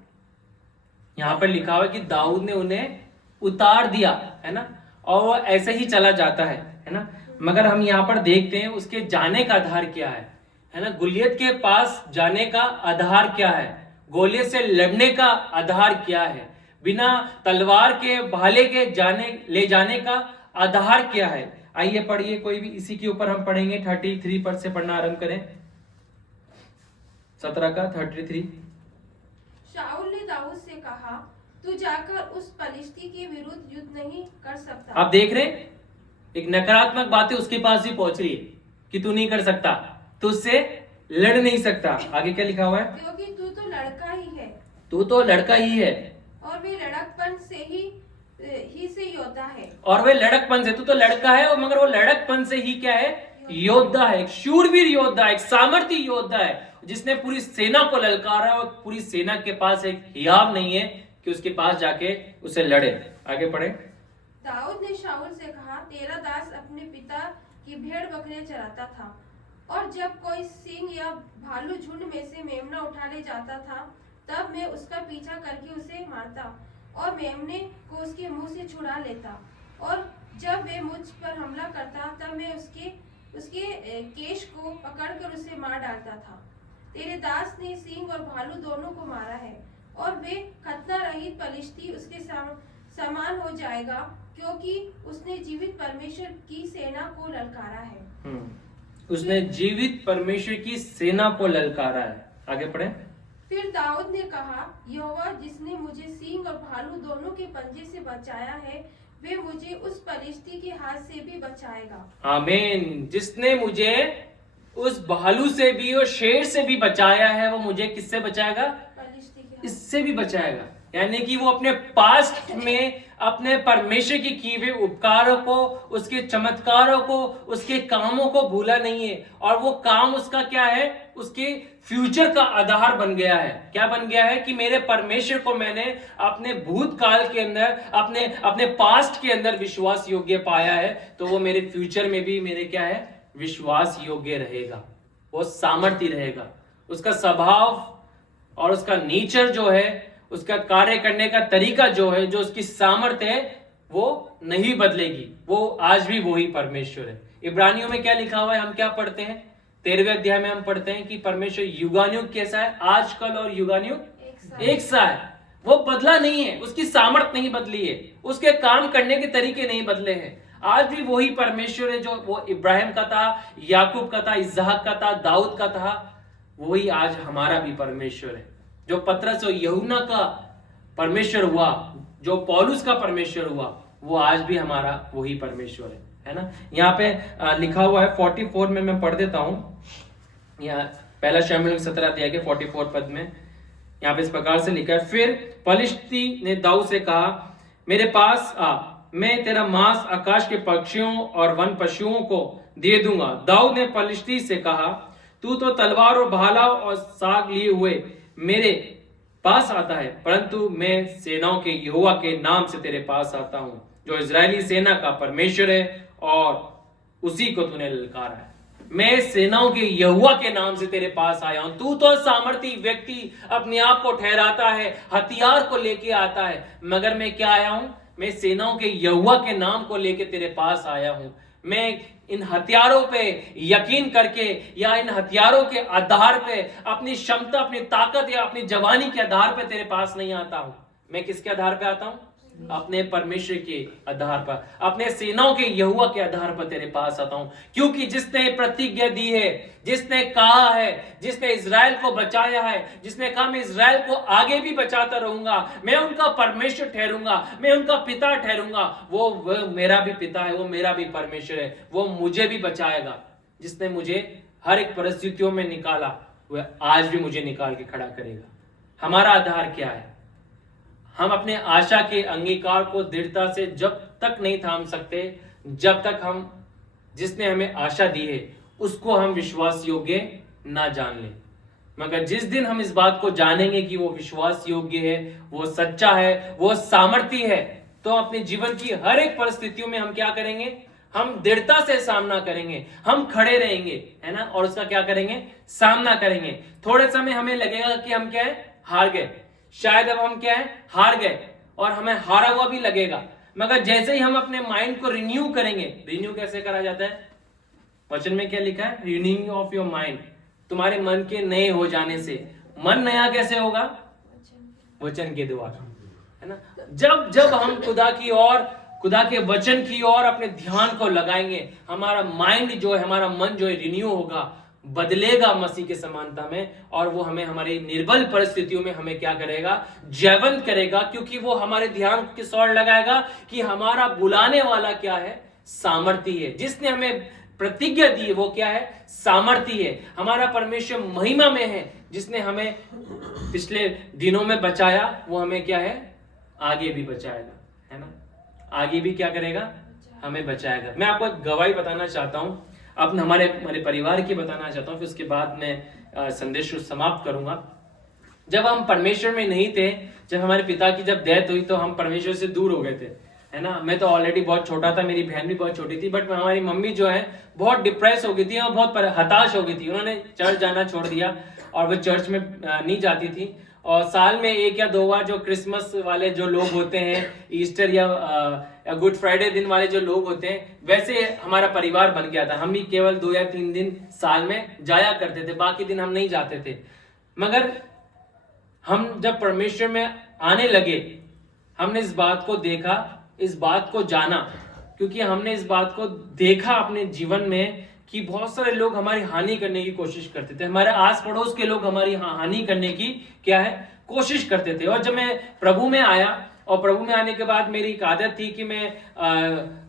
यहाँ पर लिखा हुआ है कि दाऊद ने उन्हें उतार दिया, है ना, और वो ऐसे ही चला जाता है ना। मगर हम यहाँ पर देखते हैं उसके जाने का आधार क्या है ना। गोलियत के पास जाने का आधार क्या है, गोलियत से लड़ने का आधार क्या है, बिना तलवार के भाले के ले जाने का आधार क्या है। आइए पढ़िए कोई भी, इसी के ऊपर हम पढ़ेंगे। 33 पद से पढ़ना आरंभ करें, 17 का 33। शाऊल ने दाऊद से कहा, तू जाकर उस पलिश्ती के विरुद्ध युद्ध नहीं कर सकता। आप देख रहे हैं, एक नकारात्मक बातें उसके पास भी पहुंच रही है कि तू नहीं कर सकता, तू उससे लड़ नहीं सकता। आगे क्या लिखा हुआ है? क्योंकि तू तो लड़का ही है तू तो लड़का ही है और वे लड़कपन से ही से योद्धा है। और वे लड़कपन से, तू तो लड़का है और मगर वो लड़कपन से ही क्या है? योद्धा है, एक शूरवीर योद्धा, एक सामर्थी योद्धा है जिसने पूरी सेना को ललकारा और पूरी सेना के पास एक हियाव नहीं है कि उसके पास जाके उसे लड़े। आगे पढ़े। दाऊद ने शाऊल से कहा, तेरा दास अपने पिता की भेड़ बकरियां चराता था और जब कोई सिंह या भालू झुंड में से मेमना उठा ले जाता था तब मैं उसका पीछा करके उसे मारता और मेमने को उसके मुंह से छुड़ा लेता और जब वे मुझ पर हमला करता तब मैं उसके केश को पकड़कर उसे मार डालता था। तेरे दास ने सिंह और भालू दोनों को मारा है और वे खतना रहित पलिश्ती उसके समान हो जाएगा क्योंकि उसने जीवित परमेश्वर की सेना को ललकारा है। उसने जीवित परमेश्वर की सेना को ललकारा है। आगे पढ़े। फिर दाऊद ने कहा, यहोवा जिसने मुझे सिंह और भालू दोनों के पंजे से बचाया है वे मुझे उस पलिश्ती के हाथ से भी बचाएगा। आमीन। जिसने मुझे उस भालू से भी और शेर से भी बचाया है वो मुझे किससे बचाएगा? पलिश्ती के हाथ। इससे भी बचाएगा। यानी कि वो अपने पास्ट में अपने परमेश्वर की किए हुए उपकारों को, उसके चमत्कारों को, उसके कामों को भूला नहीं है और वो काम उसका क्या है? उसके फ्यूचर का आधार बन गया है। क्या बन गया है? कि मेरे परमेश्वर को मैंने अपने भूतकाल के अंदर, अपने पास्ट के अंदर विश्वास योग्य पाया है तो वो मेरे फ्यूचर में भी मेरे क्या है? विश्वास योग्य रहेगा, वो सामर्थ्य रहेगा। उसका स्वभाव और उसका नेचर जो है, उसका कार्य करने का तरीका जो है, जो उसकी सामर्थ्य है वो नहीं बदलेगी। वो आज भी वही परमेश्वर है। इब्रानियों में क्या लिखा हुआ है? हम क्या पढ़ते हैं? 13वें अध्याय में हम पढ़ते हैं कि परमेश्वर युगानुयुग कैसा है? आजकल और युगानुयुग एक सा है। वो बदला नहीं है, उसकी सामर्थ्य नहीं बदली है, उसके काम करने के तरीके नहीं बदले हैं। आज भी वही परमेश्वर है जो वो इब्राहिम का था, याकूब का था, इसहाक का था, दाऊद का था, वही आज हमारा भी परमेश्वर है। जो पतरस और यूहन्ना का परमेश्वर हुआ, जो पौलुस का परमेश्वर हुआ, वो आज भी हमारा वही परमेश्वर है ना। यहाँ पे लिखा हुआ है 44 में, मैं पढ़ देता हूं। यहाँ पहला शमूएल 17 अध्याय के 44 पद में यहाँ पे इस प्रकार से लिखा है, फिर पलिश्ती ने दाऊद से कहा, मेरे पास आ, मैं तेरा मांस आकाश के पक्षियों और वन पशुओं को दे दूंगा। दाऊद ने पलिश्ती से कहा, तू तो तलवार और भाला और साग लिए हुए मेरे पास आता है, परंतु मैं सेनाओं के यहोवा के नाम से तेरे पास आता हूं, जो इजरायली सेना का परमेश्वर है और उसी को तूने ललकारा है। मैं सेनाओं के यहोवा के नाम से तेरे पास आया हूं। तू तो सामर्थी व्यक्ति अपने आप को ठहराता है, हथियार को लेके आता है, मगर मैं क्या आया हूं? मैं सेनाओं के यहोवा के नाम को लेके तेरे पास आया हूं। मैं इन हथियारों पे यकीन करके या इन हथियारों के आधार पे अपनी क्षमता, अपनी ताकत या अपनी जवानी के आधार पे तेरे पास नहीं आता हूं। मैं किसके आधार पे आता हूं? अपने परमेश्वर के आधार पर, अपने सेनाओं के यहोवा के आधार पर तेरे पास आता हूं। क्योंकि जिसने प्रतिज्ञा दी है, जिसने कहा है, जिसने इजराइल को बचाया है, जिसने कहा मैं इजराइल को आगे भी बचाता रहूंगा, मैं उनका परमेश्वर ठहरूंगा, मैं उनका पिता ठहरूंगा, वो मेरा भी पिता है, वो मेरा भी परमेश्वर है, वो मुझे भी बचाएगा। जिसने मुझे हर एक परिस्थितियों में निकाला वह आज भी मुझे निकाल के खड़ा करेगा। हमारा आधार क्या है? हम अपने आशा के अंगीकार को दृढ़ता से जब तक नहीं थाम सकते जब तक हम जिसने हमें आशा दी है उसको हम विश्वास योग्य ना जान लें। मगर जिस दिन हम इस बात को जानेंगे कि वो विश्वास योग्य है, वो सच्चा है, वो सामर्थी है, तो अपने जीवन की हर एक परिस्थितियों में हम क्या करेंगे? हम दृढ़ता से सामना करेंगे, हम खड़े रहेंगे, है ना, और उसका क्या करेंगे? सामना करेंगे। थोड़े समय हमें लगेगा कि हम क्या है? हार गए। शायद अब हम क्या है? हार गए और हमें हारा हुआ भी लगेगा। मगर जैसे ही हम अपने माइंड को रिन्यू करेंगे, रिन्यू कैसे करा जाता है? वचन में क्या लिखा है? रिन्यूइंग ऑफ योर माइंड, तुम्हारे मन के नए हो जाने से। मन नया कैसे होगा? वचन के द्वारा, है ना। जब हम खुदा के वचन की ओर अपने ध्यान को लगाएंगे, हमारा माइंड जो है, हमारा मन जो है रिन्यू होगा, बदलेगा मसीह के समानता में, और वो हमें हमारी निर्बल परिस्थितियों में हमें क्या करेगा, जीवंत करेगा, क्योंकि वो हमारे ध्यान किस ओर लगाएगा कि हमारा बुलाने वाला क्या है, सामर्थी है। जिसने हमें प्रतिज्ञा दी है वो क्या है, सामर्थी है। हमारा परमेश्वर महिमा में है, जिसने हमें पिछले दिनों में बचाया, वो हमें क्या है, आगे भी बचाएगा, है ना, आगे भी क्या करेगा, हमें बचाएगा। मैं आपको एक गवाही बताना चाहता हूं, अब हमारे परिवार की बताना चाहता हूं, फिर उसके बाद मैं संदेश को समाप्त करूंगा। जब हम परमेश्वर में नहीं थे, जब हमारे पिता की जब डेथ हुई, तो हम परमेश्वर से दूर हो गए थे, है ना। मैं तो ऑलरेडी बहुत छोटा था, मेरी बहन भी बहुत छोटी थी, बट हमारी मम्मी जो है बहुत डिप्रेस हो गई थी और बहुत हताश हो गई थी। उन्होंने चर्च जाना छोड़ दिया और वो चर्च में नहीं जाती थी। और साल में 1 या 2 बार जो क्रिसमस वाले जो लोग होते हैं, ईस्टर या गुड फ्राइडे दिन वाले जो लोग होते हैं, वैसे हमारा परिवार बन गया था। हम भी केवल 2 या 3 दिन साल में जाया करते थे, बाकी दिन हम नहीं जाते थे। मगर हम जब परमेश्वर में आने लगे, हमने इस बात को देखा, इस बात को जाना, क्योंकि हमने इस बात को देखा अपने जीवन में कि बहुत सारे लोग हमारी हानि करने की कोशिश करते थे। हमारे आस पड़ोस के लोग हमारी हानि करने की क्या है, कोशिश करते थे। और जब मैं प्रभु में आया, और प्रभु में आने के बाद मेरी एक आदत थी कि मैं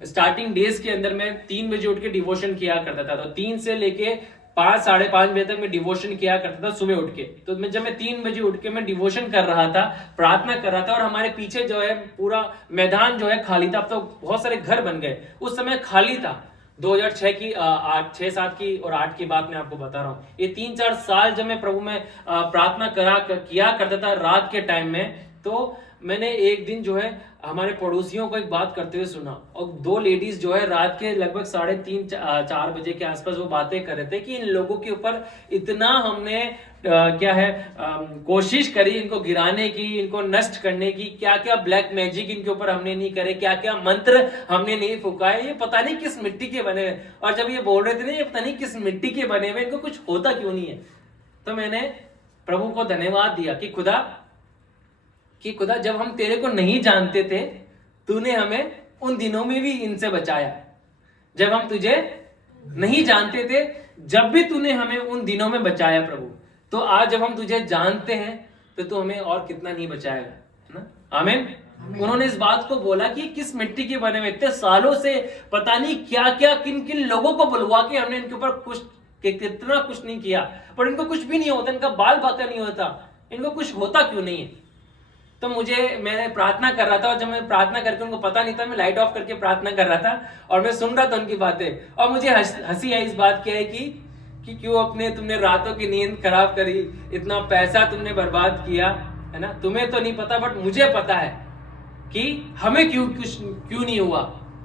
स्टार्टिंग डेज के अंदर मैं 3 बजे उठ के डिवोशन किया करता था। तो 3 से लेके 5, साढ़े 5 बजे तक मैं डिवोशन किया करता था सुबह उठ के। तो जब मैं 3 बजे उठ के मैं डिवोशन कर रहा था, प्रार्थना कर रहा था, और हमारे पीछे जो है पूरा मैदान जो है खाली था। अब तो बहुत सारे घर बन गए, उस समय खाली था। 2006 की 6, 7 की और 8 की बात मैं आपको बता रहा हूँ। ये 3-4 साल जब मैं प्रभु में प्रार्थना किया करता था रात के टाइम में, तो मैंने एक दिन जो है हमारे पड़ोसियों को एक बात करते हुए सुना, और 2 लेडीज जो है रात के लगभग 3:30-4 बजे के आसपास वो बातें कर रहे थे कि इन लोगों के ऊपर इतना हमने क्या है कोशिश करी इनको गिराने की, इनको नष्ट करने की, क्या क्या ब्लैक मैजिक इनके ऊपर हमने नहीं करे, क्या क्या मंत्र हमने नहीं फुकाए, ये पता नहीं किस मिट्टी के बने हुए। और जब ये बोल रहे थे ना ये पता नहीं किस मिट्टी के बने हुए, इनको कुछ होता क्यों नहीं है। तो मैंने प्रभु को धन्यवाद दिया कि खुदा जब हम तेरे को नहीं जानते थे, तूने हमें उन दिनों में भी इनसे बचाया। जब हम तुझे नहीं जानते थे, जब भी तूने हमें उन दिनों में बचाया प्रभु, तो आज जब हम तुझे जानते हैं तो तू हमें और कितना नहीं बचाएगा, है ना। आमीन। उन्होंने इस बात को बोला कि किस मिट्टी के बने हुए, इतने सालों से पता नहीं क्या क्या किन किन लोगों को बुलवा के हमने इनके ऊपर कितना कुछ नहीं किया, पर इनको कुछ भी नहीं होता, इनका बाल बाका नहीं होता, इनको कुछ होता क्यों नहीं है। तो मैंने प्रार्थना कर रहा था, और जब मैं प्रार्थना करके, उनको पता नहीं था, मैं लाइट ऑफ करके प्रार्थना कर रहा था और मैं सुन रहा था उनकी बातें, और मुझे हंसी आई इस बात की है कि क्यों तुमने रातों की नींद खराब करी, इतना पैसा तुमने बर्बाद किया, है ना। तुम्हें तो नहीं पता, बट मुझे पता है कि हमें क्यों नहीं हुआ,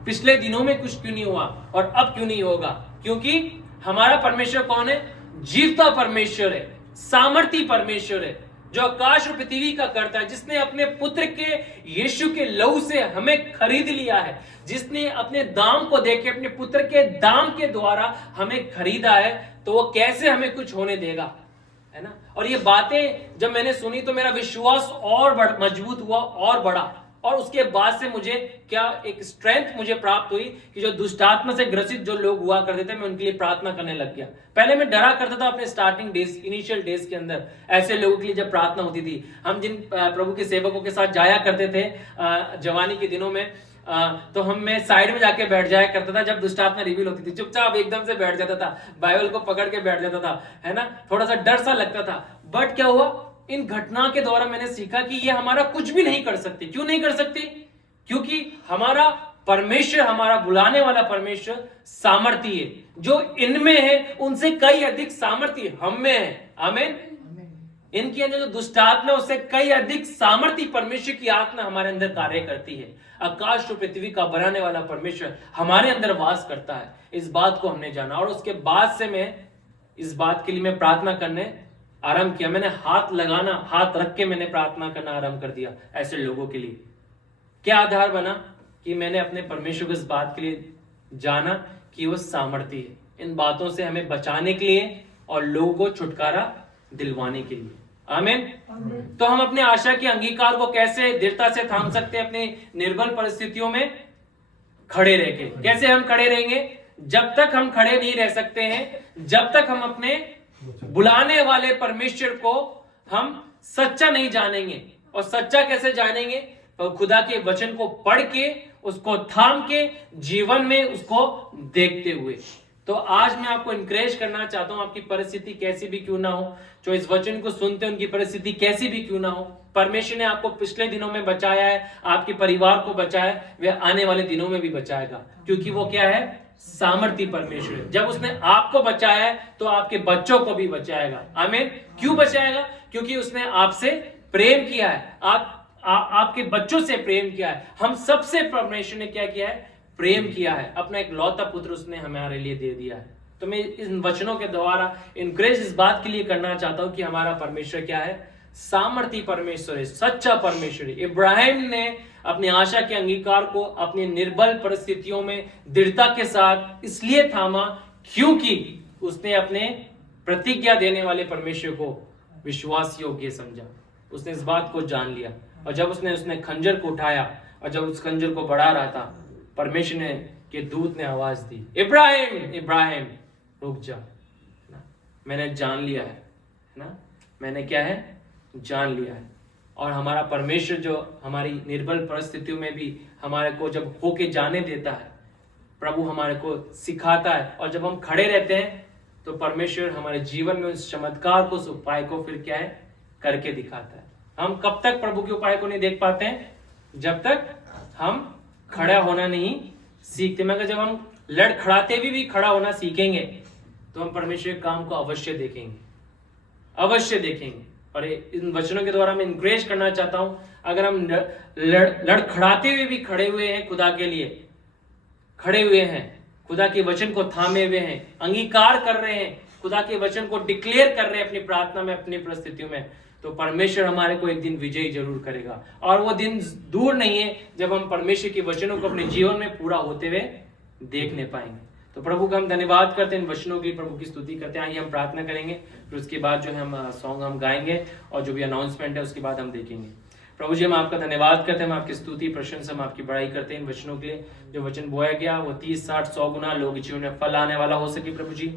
पिछले दिनों में कुछ क्यों नहीं हुआ, और अब क्यों नहीं होगा। क्योंकि हमारा परमेश्वर कौन है, जीवता परमेश्वर है, सामर्थी परमेश्वर है, जो आकाश और पृथ्वी का करता है, जिसने अपने पुत्र के यीशु के लहू से हमें खरीद लिया है, जिसने अपने दाम को देके अपने पुत्र के दाम के द्वारा हमें खरीदा है, तो वो कैसे हमें कुछ होने देगा, है ना। और ये बातें जब मैंने सुनी तो मेरा विश्वास और मजबूत हुआ और बढ़ा, और उसके बाद से मुझे क्या एक स्ट्रेंथ मुझे प्राप्त हुई कि जो दुष्टात्मा से ग्रसित जो लोग हुआ करते थे, मैं उनके लिए प्रार्थना करने लग गया। पहले मैं डरा करता था अपने स्टार्टिंग डेज, इनिशियल डेज के अंदर, ऐसे लोगों के लिए जब प्रार्थना होती थी। हम जिन प्रभु के सेवकों के साथ जाया करते थे जवानी के दिनों में, तो मैं साइड में जाके बैठ जाया करता था। जब दुष्टात्मा रिवील होती थी, चुपचाप एकदम से बैठ जाता था, बाइबल को पकड़ के बैठ जाता था, है ना। थोड़ा सा डर सा लगता था, बट क्या हुआ, इन घटना के द्वारा मैंने सीखा कि ये हमारा कुछ भी नहीं कर सकती। क्यों नहीं कर सकती, क्योंकि हमारा परमेश्वर, हमारा बुलाने वाला परमेश्वर सामर्थी है, जो इनमें है उनसे कई अधिक सामर्थी हम में है। आमीन। इनके अंदर जो दुष्टात्मा, उससे कई अधिक सामर्थी परमेश्वर की आत्मा हमारे अंदर कार्य करती है। आकाश और पृथ्वी का बनाने वाला परमेश्वर हमारे अंदर वास करता है, इस बात को हमने जाना। और उसके बाद से मैं इस बात के लिए मैं प्रार्थना करने आरंभ किया। मैंने हाथ रख के मैंने प्रार्थना करना आरंभ कर दिया ऐसे लोगों के लिए। क्या आधार बना कि मैंने अपने परमेश्वर को इस बात के लिए जाना कि वो सामर्थी है इन बातों से हमें बचाने के लिए और लोगों को छुटकारा दिलवाने के लिए। आमीन। तो हम अपने आशा के अंगीकार को कैसे दृढ़ता से थाम सकते हैं अपने निर्बल परिस्थितियों में खड़े रह के। कैसे हम खड़े रहेंगे, जब तक हम खड़े नहीं रह सकते हैं, जब तक हम अपने बुलाने वाले परमेश्वर को हम सच्चा नहीं जानेंगे। और सच्चा कैसे जानेंगे? तो खुदा के वचन को पढ़ के, उसको थाम के, जीवन में उसको देखते हुए। तो आज मैं आपको इंकरेज करना चाहता हूं, आपकी परिस्थिति कैसी भी क्यों ना हो, जो इस वचन को सुनते हैं उनकी परिस्थिति कैसी भी क्यों ना हो, परमेश्वर ने आपको पिछले दिनों में बचाया है, आपके परिवार को बचाया है, वह आने वाले दिनों में भी बचाएगा, क्योंकि वो क्या है? सामर्थी परमेश्वर है। जब उसने आपको बचाया है तो आपके बच्चों को भी बचाएगा। आमीन। क्यों बचाएगा? क्योंकि उसने आपसे प्रेम किया है, आपके बच्चों से प्रेम किया है। हम सबसे परमेश्वर ने क्या किया है? प्रेम किया है। अपना एक लौता पुत्र उसने हमारे लिए दे दिया है। तो मैं इन वचनों के द्वारा इनकरेज इस बात के लिए करना चाहता हूं कि हमारा परमेश्वर क्या है? सामर्थी परमेश्वर है, सच्चा परमेश्वर है। इब्राहिम ने अपनी आशा के अंगीकार को अपनी निर्बल परिस्थितियों में दृढ़ता के साथ इसलिए थामा क्योंकि उसने अपने प्रतिज्ञा देने वाले परमेश्वर को विश्वास योग्य समझा। उसने इस बात को जान लिया, और जब उसने खंजर को उठाया और जब उस खंजर को बढ़ा रहा था, परमेश्वर ने के दूत ने आवाज दी, इब्राहिम इब्राहिम रुक जा, मैंने जान लिया है ना, मैंने क्या है? जान लिया है। और हमारा परमेश्वर जो हमारी निर्बल परिस्थितियों में भी हमारे को जब होके जाने देता है, प्रभु हमारे को सिखाता है, और जब हम खड़े रहते हैं तो परमेश्वर हमारे जीवन में उस चमत्कार को, उस उपाय को फिर क्या है? करके दिखाता है। हम कब तक प्रभु के उपाय को नहीं देख पाते हैं? जब तक हम खड़ा होना नहीं सीखते। मगर जब हम लड़खड़ाते भी खड़ा होना सीखेंगे तो हम परमेश्वर के काम को अवश्य देखेंगे, अवश्य देखेंगे। और इन वचनों के द्वारा मैं इंकरेज करना चाहता हूं, अगर हम लड़खड़ाते हुए भी खड़े हुए हैं, खुदा के लिए खड़े हुए हैं, खुदा के वचन को थामे हुए हैं, अंगीकार कर रहे हैं, खुदा के वचन को डिक्लेयर कर रहे हैं अपनी प्रार्थना में, अपनी परिस्थितियों में, तो परमेश्वर हमारे को एक दिन विजयी जरूर करेगा। और वो दिन दूर नहीं है जब हम परमेश्वर के वचनों को अपने जीवन में पूरा होते हुए देखने पाएंगे। तो प्रभु का हम धन्यवाद करते हैं इन वचनों के लिए, प्रभु की स्तुति करते हैं। आइए हम प्रार्थना करेंगे, फिर उसके बाद जो है हम सॉन्ग हम गाएंगे, और जो भी अनाउंसमेंट है उसके बाद हम देखेंगे। प्रभु जी, हम आपका धन्यवाद करते हैं, हम आपकी स्तुति प्रशंसा, हम आपकी बड़ाई करते हैं इन वचनों के लिए। जो वचन बोया गया वो 30, 60, 100 गुना लोग जीवन में फल आने वाला हो सके। प्रभु जी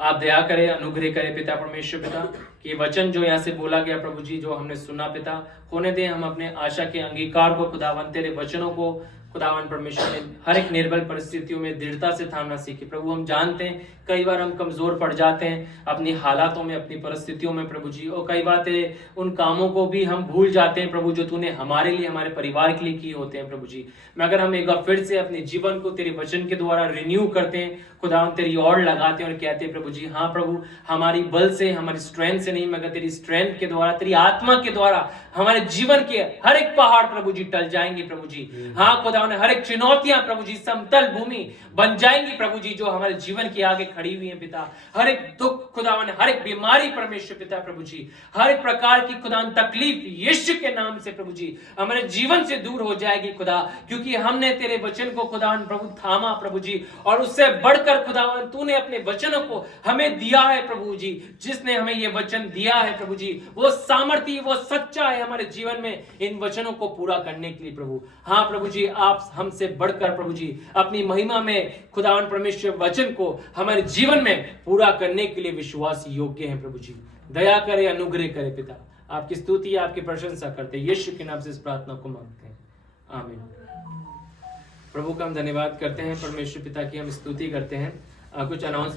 आप दया करें, अनुग्रह करें पिता परमेश्वर पिता, कि वचन जो यहाँ से बोला गया प्रभु जी, जो हमने सुना पिता, होने दें हम अपने आशा के अंगीकार को, खुदावन तेरे वचनों को खुदावन परमेश्वर ने हर एक निर्बल परिस्थितियों में दृढ़ता से थामना सीखे। प्रभु हम जानते हैं कई बार हम कमजोर पड़ जाते हैं अपनी हालातों में, अपनी परिस्थितियों में प्रभु जी, और कई बातें उन कामों को भी हम भूल जाते हैं प्रभु जो तूने हमारे लिए, हमारे परिवार के लिए किए होते हैं प्रभु जी। मगर हम एक बार फिर से अपने जीवन को तेरे वचन के द्वारा रिन्यू करते हैं, खुदावन तेरी ओर लगाते हैं और कहते हैं प्रभु जी, हाँ प्रभु हमारी बल से, हमारी स्ट्रेंथ से नहीं, मगर तेरी स्ट्रेंथ के द्वारा, तेरी आत्मा के द्वारा हमारे जीवन के हर एक पहाड़ प्रभु जी टल जाएंगे प्रभु जी। हाँ खुदावन हर एक चुनौतियां प्रभु जी समतल भूमि बन जाएंगी प्रभु जी, जो हमारे जीवन के आगे खड़ी हुई है पिता। हर एक दुख खुदावन, हर एक बीमारी परमेश्वर पिता प्रभु जी, हर एक प्रकार की खुदावन तकलीफ यीशु के नाम से प्रभु जी हमारे जीवन से दूर हो जाएगी खुदा, क्योंकि हमने तेरे वचन को खुदावन प्रभु थामा प्रभु जी, और उससे बढ़कर खुदावन तूने अपने वचनों को हमें दिया है प्रभु जी। जिसने हमें ये वचन दिया है प्रभु जी, वो सामर्थी, वो सच्चा है हमारे जीवन में इन वचनों को पूरा करने के लिए प्रभु। हाँ प्रभु जी, आप हमसे बढ़कर प्रभु जी अपनी महिमा में खुदावन परमेश्वर वचन को हमारे जीवन में पूरा करने के लिए विश्वास योग्य है प्रभु जी। दया करे, अनुग्रह करे पिता, आपकी स्तुति, आपकी प्रशंसा करते यीशु के नाम से इस प्रार्थना को मांगते हैं, आमीन। प्रभु का हम धन्यवाद करते हैं, परमेश्वर पिता की हम स्तुति करते हैं। कुछ अनाउंस